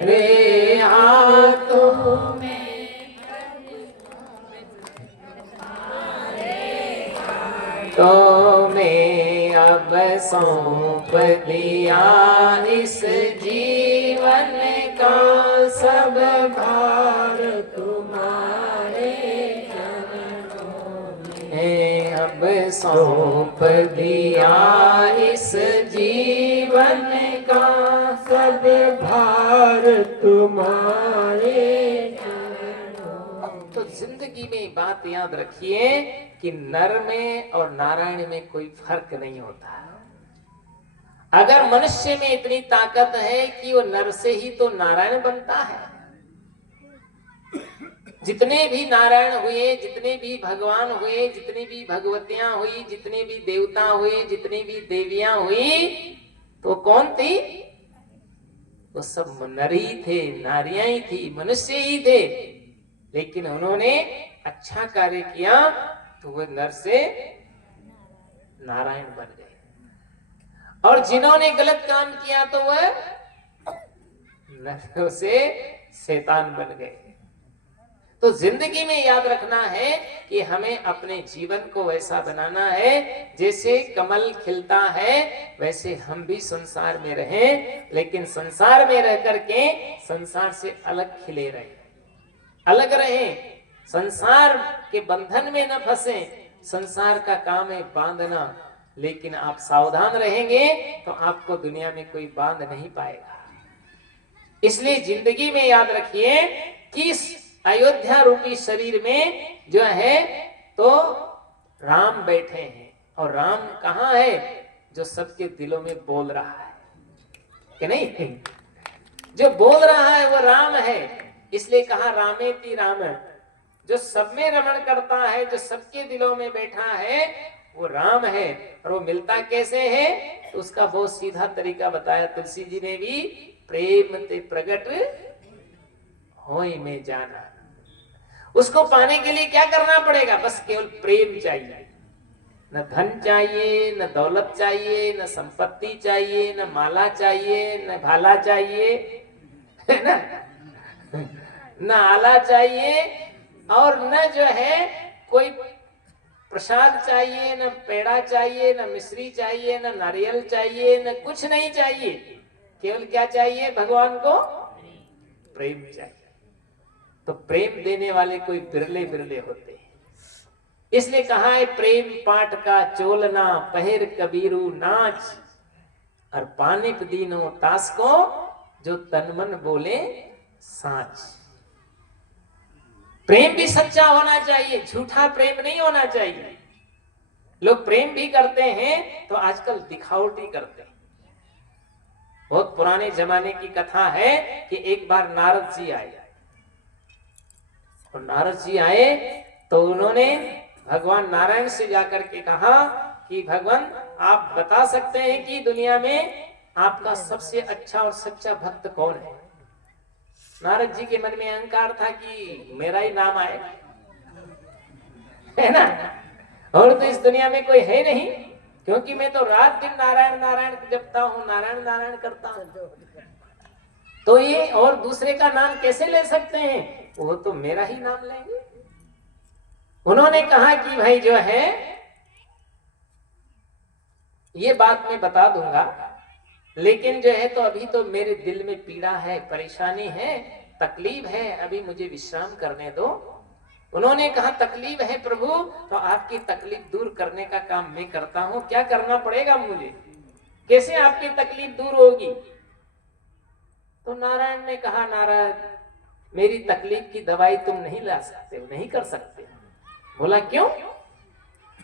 रे हाथों में तो मैं अब सौंप दिया इस जीवन का सब भार तुम्हारे चरणों में। अब सौंप दिया इस जीवन का सब भार तुम्हारे। तो जिंदगी में बात याद रखिए कि नर में और नारायण में कोई फर्क नहीं होता। अगर मनुष्य में इतनी ताकत है कि वो नर से ही तो नारायण बनता है। जितने भी नारायण हुए, जितने भी भगवान हुए, जितनी भी भगवतियां हुई, जितने भी देवता हुए, जितनी भी देवियां हुई, तो कौन थी? वो सब नर ही थे, नारियां ही थी, मनुष्य ही थे। लेकिन उन्होंने अच्छा कार्य किया तो वे नर से नारायण बन गए, और जिन्होंने गलत काम किया तो वह नरों से शैतान बन गए। तो जिंदगी में याद रखना है कि हमें अपने जीवन को वैसा बनाना है जैसे कमल खिलता है, वैसे हम भी संसार में रहें, लेकिन संसार में रह करके संसार से अलग खिले रहें, अलग रहें, संसार के बंधन में न फंसे। संसार का काम है बांधना, लेकिन आप सावधान रहेंगे तो आपको दुनिया में कोई बांध नहीं पाएगा। इसलिए जिंदगी में याद रखिए कि इस अयोध्या रूपी शरीर में जो है तो राम बैठे हैं, और राम कहाँ है? जो सबके दिलों में बोल रहा है कि नहीं? जो बोल रहा है वो राम है। इसलिए कहा रामेति राम। जो सब में रमण करता है, जो सबके दिलों में बैठा है, वो राम है। और वो मिलता कैसे है? तो उसका बहुत सीधा तरीका बताया तुलसी जी ने भी। प्रेम ते प्रगट होय में जाना। उसको पाने के लिए क्या करना पड़ेगा? बस केवल प्रेम चाहिए। न धन चाहिए, न दौलत चाहिए, न संपत्ति चाहिए, न माला चाहिए, न भाला चाहिए, है ना, न आला चाहिए, और न जो है कोई प्रसाद चाहिए, न पेड़ा चाहिए, न मिश्री चाहिए, न नारियल चाहिए, न कुछ नहीं चाहिए। केवल क्या चाहिए? भगवान को प्रेम चाहिए। तो प्रेम देने वाले कोई बिरले बिरले होते हैं। इसलिए कहा है प्रेम पाठ का चोलना, पहर कबीरू नाच, और पानिप दीनो तास को, जो तन मन बोले साच। प्रेम भी सच्चा होना चाहिए, झूठा प्रेम नहीं होना चाहिए। लोग प्रेम भी करते हैं तो आजकल दिखावटी करते हैं। बहुत पुराने जमाने की कथा है कि एक बार नारद जी आए, और नारद जी आए तो उन्होंने भगवान नारायण से जाकर के कहा कि भगवान आप बता सकते हैं कि दुनिया में आपका सबसे अच्छा और सच्चा भक्त कौन है? नारद जी के मन में अहंकार था कि मेरा ही नाम आए, है ना, और तो इस दुनिया में कोई है नहीं, क्योंकि मैं तो रात दिन नारायण नारायण जपता हूँ, नारायण नारायण करता हूँ, तो ये और दूसरे का नाम कैसे ले सकते हैं? वो तो मेरा ही नाम लेंगे। उन्होंने कहा कि भाई जो है ये बात मैं बता दूंगा, लेकिन जो है तो अभी तो मेरे दिल में पीड़ा है, परेशानी है, तकलीफ है, अभी मुझे विश्राम करने दो। उन्होंने कहा तकलीफ है प्रभु, तो आपकी तकलीफ दूर करने का काम मैं करता हूं, क्या करना पड़ेगा मुझे, कैसे आपकी तकलीफ दूर होगी? तो नारायण ने कहा नारायण, मेरी तकलीफ की दवाई तुम नहीं ला सकते हो, नहीं कर सकते। बोला क्यों?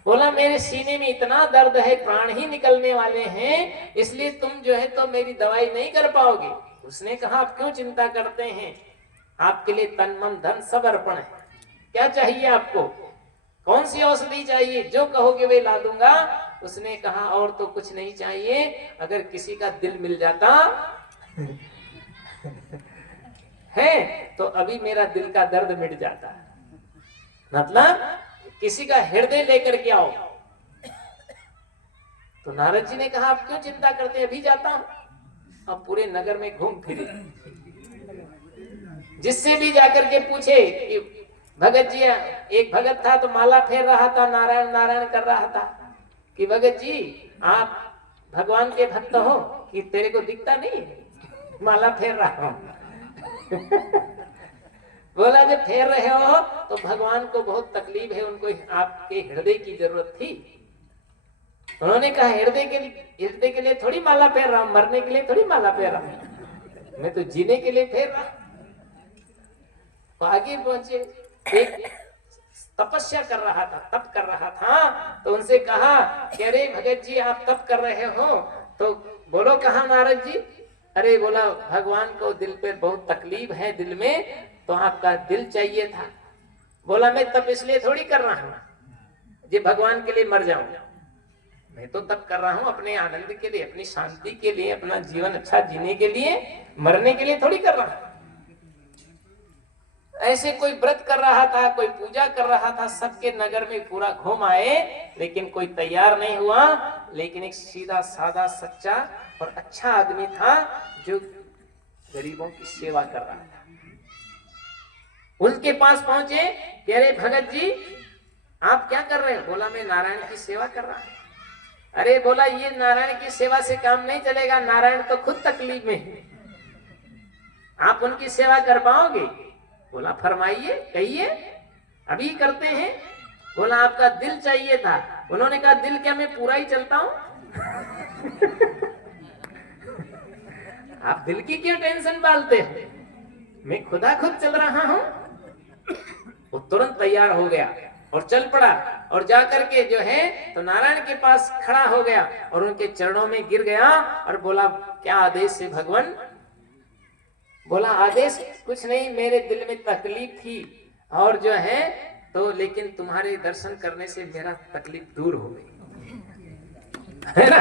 बोला मेरे सीने में इतना दर्द है, प्राण ही निकलने वाले हैं, इसलिए तुम जो है तो मेरी दवाई नहीं कर पाओगे। उसने कहा आप क्यों चिंता करते हैं, आपके लिए तन मन धन सब अर्पण है, क्या चाहिए आपको, कौन सी औषधि चाहिए, जो कहोगे वे ला दूंगा। उसने कहा और तो कुछ नहीं चाहिए, अगर किसी का दिल मिल जाता है तो अभी मेरा दिल का दर्द मिट जाता, मतलब किसी का हृदय लेकर के आओ। तो नारद जी ने कहा आप क्यों चिंता करते, अभी जाता हूं। अब पूरे नगर में घूम फिरे, जिससे भी जाकर के पूछे कि भगत जी, एक भगत था तो माला फेर रहा था, नारायण नारायण कर रहा था, कि भगत जी आप भगवान के भक्त हो कि तेरे को दिखता नहीं, माला फेर रहा हूं। बोला जब फेर रहे हो तो भगवान को बहुत तकलीफ है, उनको आपके हृदय की जरूरत थी। उन्होंने कहा हृदय के लिए थोड़ी माला फेर रहा हूं, मरने के लिए थोड़ी माला फेर रहा हूं, मैं तो जीने के लिए फेर रहा हूं। तो आगे पहुंचे, एक तपस्या कर रहा था, तप कर रहा था, तो उनसे कहा कि अरे भगत जी आप तप कर रहे हो, तो बोलो कहा नारद जी। अरे बोला भगवान को दिल पे बहुत तकलीफ है, दिल में, तो आपका दिल चाहिए था। बोला मैं तप इसलिए थोड़ी कर रहा हूं जी भगवान के लिए मर जाऊं, मैं तो तप कर रहा हूं अपने आनंद के लिए, अपनी शांति के लिए, अपना जीवन अच्छा जीने के लिए, मरने के लिए थोड़ी कर रहा हूं। ऐसे कोई व्रत कर रहा था, कोई पूजा कर रहा था, सबके नगर में पूरा घूम आए, लेकिन कोई तैयार नहीं हुआ। लेकिन एक सीधा साधा सच्चा और अच्छा आदमी था जो गरीबों की सेवा कर रहा था। उनके पास पहुंचे कि अरे भगत जी आप क्या कर रहे हो? बोला मैं नारायण की सेवा कर रहा हूं। अरे बोला ये नारायण की सेवा से काम नहीं चलेगा, नारायण तो खुद तकलीफ में है, आप उनकी सेवा कर पाओगे? बोला फरमाइए, कहिए, अभी करते हैं। बोला आपका दिल चाहिए था। उन्होंने कहा दिल क्या मैं पूरा ही चलता हूं? आप दिल की क्यों टेंशन पालते हो, मैं खुदा खुद चल रहा हूं। वो तुरंत तैयार हो गया और चल पड़ा, और जाकर के जो है तो नारायण के पास खड़ा हो गया और उनके चरणों में गिर गया और बोला क्या आदेश है भगवान? बोला आदेश कुछ नहीं, मेरे दिल में तकलीफ थी और जो है तो लेकिन तुम्हारे दर्शन करने से मेरा तकलीफ दूर हो गई, है ना।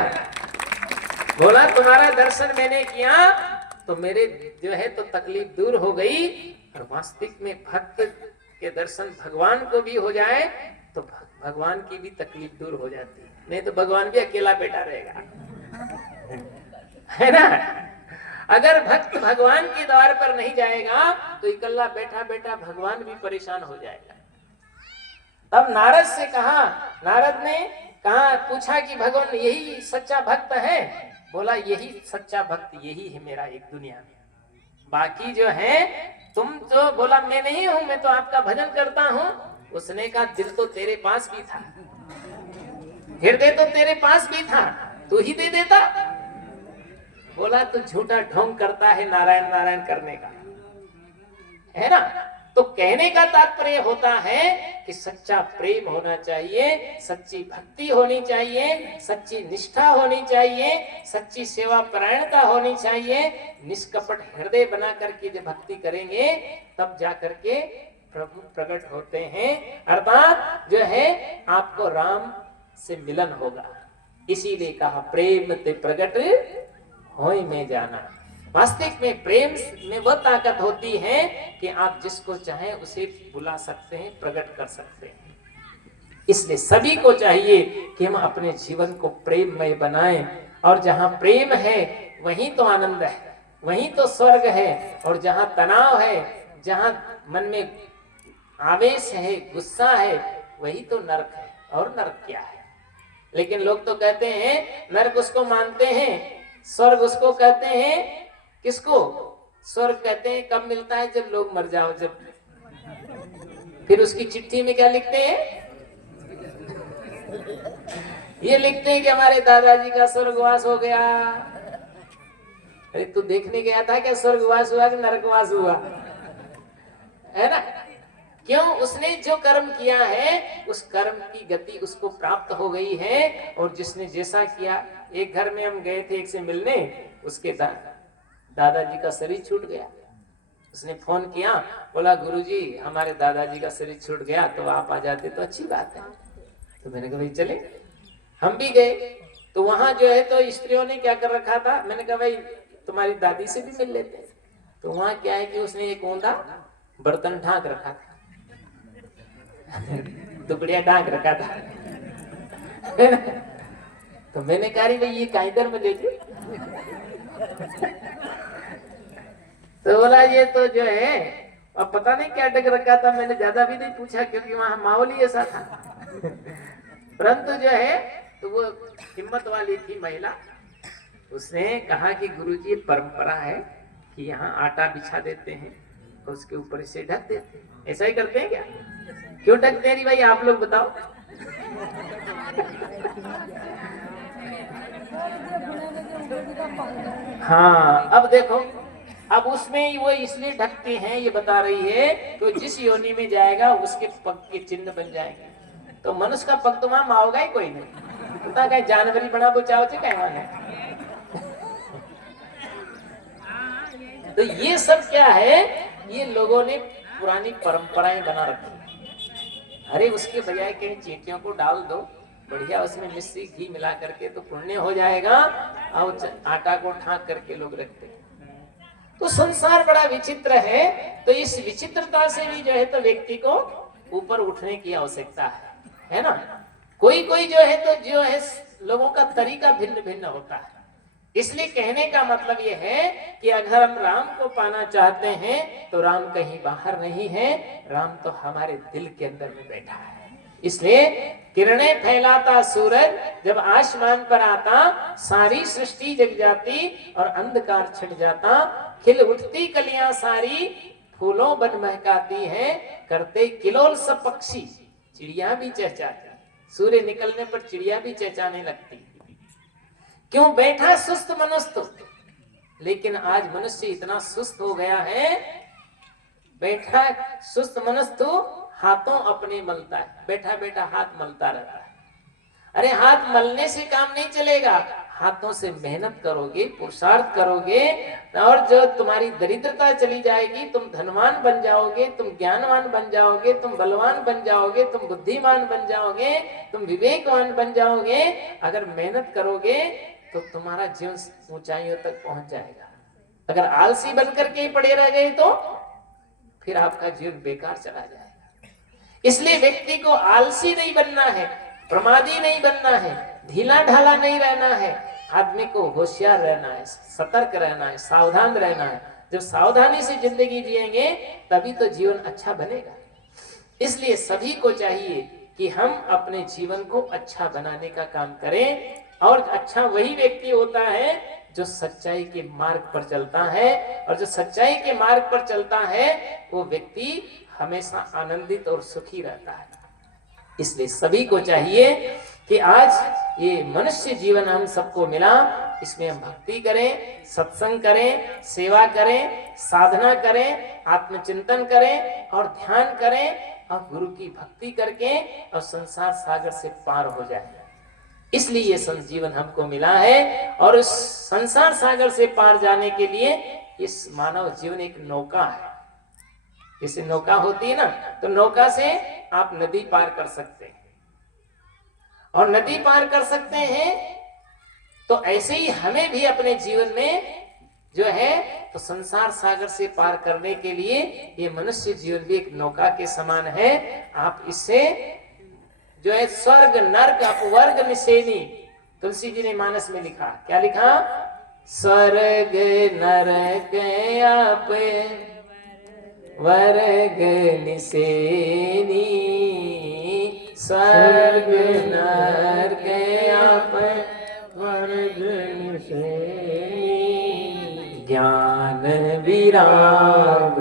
बोला तुम्हारा दर्शन मैंने किया तो मेरे जो है तो तकलीफ दूर हो गई। और वास्तविक में भक्त के दर्शन भगवान को भी हो जाए तो भगवान की भी तकलीफ दूर हो जाती है, नहीं तो भगवान भी अकेला बैठा रहेगा, है ना। अगर भक्त भगवान के द्वार पर नहीं जाएगा तो इकल्ला बैठा बैठा भगवान भी परेशान हो जाएगा। तब नारद से कहा, नारद ने कहा पूछा कि भगवान यही सच्चा भक्त है? बोला यही सच्चा भक्त यही है मेरा एक दुनिया में, बाकी जो है तुम तो, बोला मैं नहीं हूं, मैं तो आपका भजन करता हूं। उसने कहा दिल तो तेरे पास भी था, हृदय तो तेरे पास भी था, तू ही दे देता। बोला तो झूठा ढोंग करता है नारायण नारायण करने का, है ना। तो कहने का तात्पर्य होता है कि सच्चा प्रेम होना चाहिए, सच्ची भक्ति होनी चाहिए, सच्ची निष्ठा होनी चाहिए, सच्ची सेवा परायणता होनी चाहिए। निष्कपट हृदय बना करके जब भक्ति करेंगे तब जा करके प्रभु प्रकट होते हैं, अर्थात जो है आपको राम से मिलन होगा। इसीलिए कहा प्रेम ते प्रकट होय में जाना। वास्तविक में प्रेम में वह ताकत होती है कि आप जिसको चाहें उसे बुला सकते हैं, प्रकट कर सकते हैं। इसलिए सभी को चाहिए कि हम अपने जीवन को प्रेममय बनाएं, और जहां प्रेम है वहीं तो आनंद है, वहीं तो स्वर्ग है, और जहां तनाव है, जहां मन में आवेश है, गुस्सा है, वही तो नरक है। और नरक क्या है? लेकिन लोग तो कहते हैं नरक उसको मानते हैं, स्वर्ग उसको कहते हैं। किसको स्वर्ग कहते हैं? कब मिलता है? जब लोग मर जाओ, जब। फिर उसकी चिट्ठी में क्या लिखते हैं? ये लिखते हैं कि हमारे दादाजी का स्वर्गवास हो गया। अरे तू देखने गया था क्या स्वर्गवास हुआ कि नरकवास हुआ? है ना? क्यों? उसने जो कर्म किया है उस कर्म की गति उसको प्राप्त हो गई है। और जिसने जैसा किया, एक घर में हम गए थे एक से मिलने, उसके दादाजी का शरीर छूट गया। उसने फोन किया, बोला गुरुजी हमारे दादाजी का शरीर छूट गया, तो आप आ जाते तो अच्छी बात है। तो मैंने कहा भाई चले। हम भी गए तो वहां जो है तो स्त्रियों ने क्या कर रखा था, मैंने कहा भाई तुम्हारी दादी से भी मिल लेते। तो वहां क्या है कि उसने एक ऊंधा बर्तन ढांक रखा था, टुकड़िया ढांक रखा था। तो मैंने कहा भाई ये काइदर में लेके, तो बोला ये तो जो है अब पता नहीं क्या डग रखा था। मैंने ज्यादा भी नहीं पूछा क्योंकि वहां माहौल ही ऐसा था। परंतु जो है तो वो हिम्मत वाली थी महिला, उसने कहा कि गुरुजी परंपरा है कि यहाँ आटा बिछा देते हैं और उसके ऊपर से ढक देते हैं। ऐसा ही करते हैं क्या? क्यों ढकते हैं भाई आप लोग बताओ? हाँ अब देखो, अब उसमें वो इसलिए ढकते हैं, ये बता रही है तो जिस योनि में जाएगा उसके पग के चिन्ह बन जाएंगे। तो मनुष्य का पग तो वहां माओगा ही कोई नहीं, पता कहीं जानवरी बना बचाओ चे कहीं वहां। तो ये सब क्या है? ये लोगों ने पुरानी परंपराएं बना रखी। अरे उसके बजाय कहीं चींटियों को डाल दो, बढ़िया उसमें मिश्री घी मिला करके तो पुण्य हो जाएगा। और आटा को ठाक करके लोग रखते। तो संसार बड़ा विचित्र है। तो इस विचित्रता से भी जो है तो व्यक्ति को ऊपर उठने की आवश्यकता है ना? कोई कोई जो है तो जो है लोगों का तरीका भिन्न भिन्न होता है। इसलिए कहने का मतलब यह है कि अगर हम राम को पाना चाहते हैं तो राम कहीं बाहर नहीं है, राम तो हमारे दिल के अंदर में बैठा है। इसलिए किरणें फैलाता सूरज जब आसमान पर आता, सारी सृष्टि जग जाती और अंधकार छट जाता। खिल उठती कलियां सारी, फूलों बन महकाती हैं, करते किलोल सब पक्षी, चिड़िया भी चहचहाती। सूर्य निकलने पर चिड़िया भी चहचहाने लगती। क्यों? बैठा सुस्त मनुष्य। लेकिन आज मनुष्य इतना सुस्त हो गया है, बैठा सुस्त मनुष्य हाथों अपने मलता है, बैठा बैठा हाथ मलता रहता है। अरे हाथ मलने से काम नहीं चलेगा, हाथों से मेहनत करोगे, पुरुषार्थ करोगे, और जो तुम्हारी दरिद्रता चली जाएगी, तुम धनवान बन जाओगे, तुम ज्ञानवान बन जाओगे, तुम बलवान बन जाओगे, तुम बुद्धिमान बन जाओगे, तुम विवेकवान बन जाओगे। अगर मेहनत करोगे तो तुम्हारा जीवन ऊंचाइयों तक पहुंच जाएगा। अगर आलसी बनकर के ही पड़े रह गए तो फिर आपका जीवन बेकार चला जाएगा। इसलिए व्यक्ति को आलसी नहीं बनना है, प्रमादी नहीं बनना है, ढीला ढाला नहीं रहना है। आदमी को होशियार रहना है, सतर्क रहना है, सावधान रहना है। जब सावधानी से जिंदगी जिएंगे तभी तो जीवन अच्छा बनेगा। इसलिए सभी को चाहिए कि हम अपने जीवन को अच्छा बनाने का काम करें। और अच्छा वही व्यक्ति होता है जो सच्चाई के मार्ग पर चलता है, और जो सच्चाई के मार्ग पर चलता है वो व्यक्ति हमेशा आनंदित और सुखी रहता है। इसलिए सभी को चाहिए कि आज ये मनुष्य जीवन हम सबको मिला, इसमें हम भक्ति करें, सत्संग करें, सेवा करें, साधना करें, आत्मचिंतन करें और ध्यान करें, और गुरु की भक्ति करके और संसार सागर से पार हो जाए। इसलिए ये संजीवन हमको मिला है। और इस संसार सागर से पार जाने के लिए इस मानव जीवन एक नौका है। जैसे नौका होती है ना, तो नौका से आप नदी पार कर सकते हैं, और नदी पार कर सकते हैं तो ऐसे ही हमें भी अपने जीवन में जो है तो संसार सागर से पार करने के लिए ये मनुष्य जीवन भी एक नौका के समान है। आप इससे जो है स्वर्ग नरक अपवर्ग निसेनी। तुलसी जी ने मानस में लिखा, क्या लिखा? स्वर्ग नरक आप वर्ग निसेनी, स्वर्ग नरक आप वर्ग निसेनी। ज्ञान विराग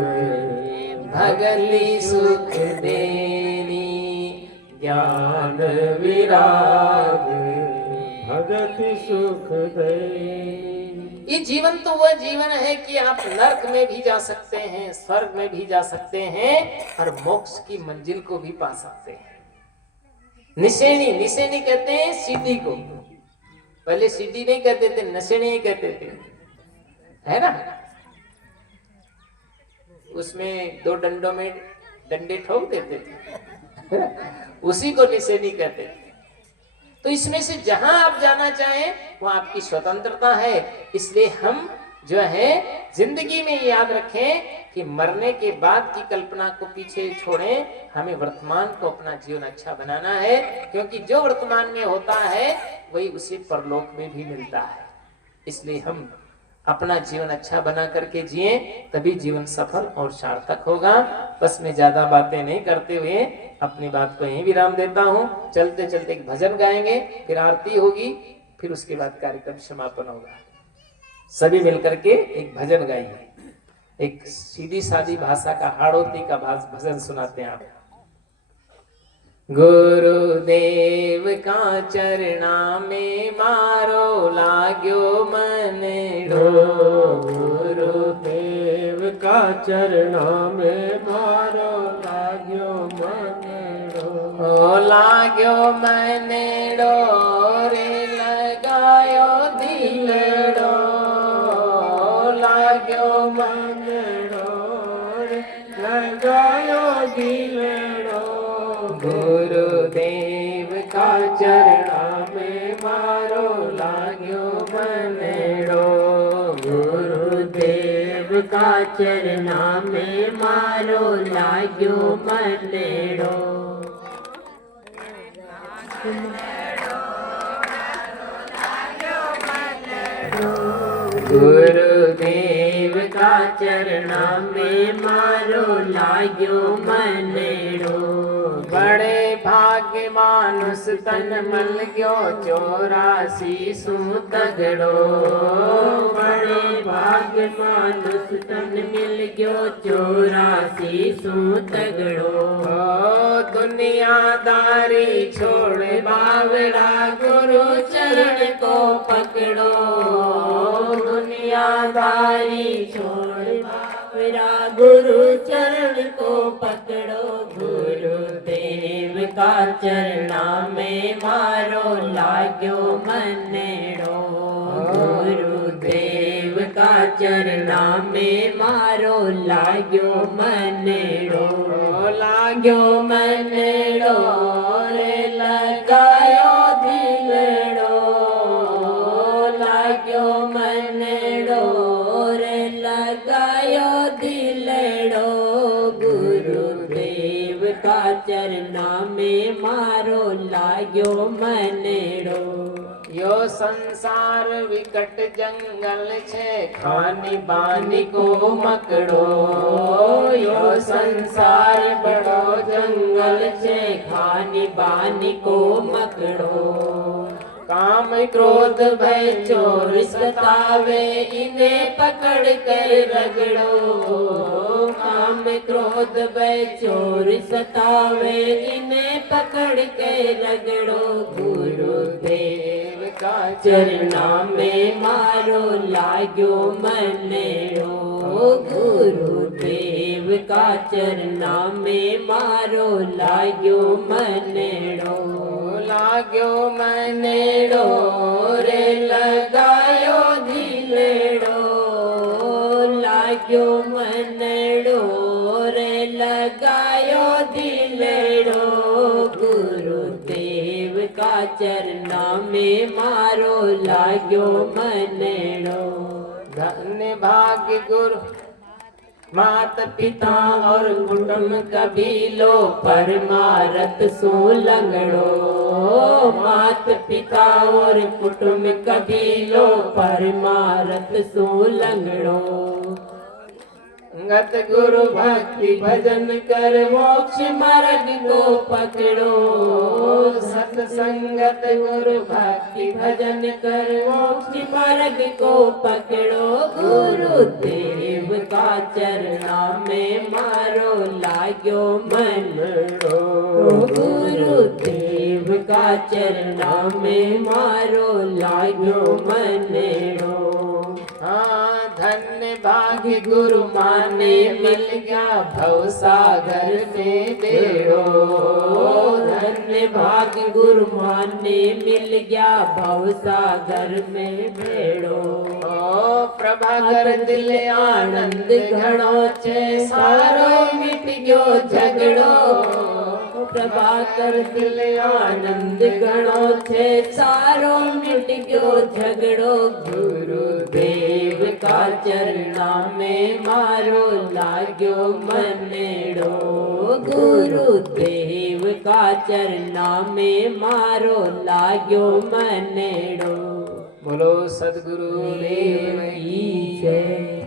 भगति सुख देनी, ज्ञान विराग भगति सुख दे। ये जीवन तो वह जीवन है कि आप नरक में भी जा सकते हैं, स्वर्ग में भी जा सकते हैं और मोक्ष की मंजिल को भी पा सकते हैं। निशेनी, निशेनी कहते हैं सीढ़ी को। पहले सीढ़ी नहीं कहते थे, नशेनी ही कहते थे, है ना? उसमें 2 डंडों में डंडे ठोक देते थे उसी को निशेनी कहते थे। तो इसमें से जहां आप जाना चाहें वो आपकी स्वतंत्रता है। इसलिए हम जो है जिंदगी में याद रखें कि मरने के बाद की कल्पना को पीछे छोड़ें, हमें वर्तमान को अपना जीवन अच्छा बनाना है, क्योंकि जो वर्तमान में होता है वही उसी परलोक में भी मिलता है। इसलिए हम अपना जीवन अच्छा बना करके जिए, तभी जीवन सफल और सार्थक होगा। बस मैं ज्यादा बातें नहीं करते हुए अपनी बात को यहीं विराम देता हूँ। चलते चलते एक भजन गाएंगे, फिर आरती होगी, फिर उसके बाद कार्यक्रम समापन होगा। सभी मिलकर के एक भजन गाइए, एक सीधी सादी भाषा का हाड़ोती का भजन सुनाते हैं आप। गुरुदेव का चरणा में मारो लाग्यो मन रो, गुरुदेव का चरणा में मारो लाग्यो मन रो। लाग्यो मन रो रे लगायो दिल रो, लाग्यो मन रो रे लगायो दिल रो। गुरुदेव का चरणा में मारो लाग्यो मन रो, गुरुदेव का चरणा में मारो लाग्यो मन रो। गुरुदेव का चरणा में मारो लाग्यो मन रो। बड़े भाग्य मानुस तन मल गयो 84 सू तगड़ो, बड़े भाग्य मानुस तन मिल गयो 84 सू तगड़ो। दुनियादारी छोड़ बावड़ा गुरु चरण को पकड़ो, दुनियादारी छोड़ बावड़ा गुरु चरण को पकड़ो। गुरुदेव का चरणा में मारो लाग्यो मन रो, गुरुदेव का चरणा में मारो लाग्यो मन रो। लाग्यो मन रो रे लगायो दिल रो, लाग्यो मन रो रे लगायो दिल रो। गुरुदेव का चरणा में मारो लाग्यो मन रो। यो संसार विकट जंगल छे खानी बानी को मकड़ो, यो संसार बड़ो जंगल छे खानी बानी को मकड़ो। काम क्रोध भय चोर सतावे इन्हें पकड़ कर रगड़ो, काम क्रोध भय चोर सतावे इन्हें पकड़ कर रगड़ो। गुरुदेव का चरणा में मारो लाग्यो मन रो, गुरुदेव का चरणा में मारो लाग्यो मन रो। लाग्यो मन रो रे लगायो दिल रो, लाग्यो मन रो रे लगायो दिल रो। गुरुदेव का चरणा में मारो लाग्यो मन रो। धन्य भाग्य गुरु मात पिता और कुटुंब कभी लो परमारथ सो लंगड़ो मात पिता और कुटुंब कभी लो परमारथ सो लंगड़ो गत गुरु भक्ति भजन कर मोक्ष मार्ग को पकड़ो सत्संगत गुरु भक्ति भजन कर मोक्ष मार्ग को पकड़ो गुरुदेव का चरणा में मारो लाग्यो मनड़ो गुरुदेव का चरणा में मारो लाग्यो मनड़ो हाँ धन्य भाग्य गुरु माने मिल गया भव सागर में बेड़ो धन्य भाग्य गुरु माने मिल गया भव सागर में बेड़ो ओ प्रभाकर दिल आनंद घणो छे सारो मिट गयो झगड़ो प्रभाकर दिल आनंद घणो छे सारो मिट गयो झगड़ो गुरुदेव का चरणा में मारो लाग्यो मनेड़ो गुरुदेव का चरणा में मारो लाग्यो मनेड़ो बोलो सद्गुरु देव की जय।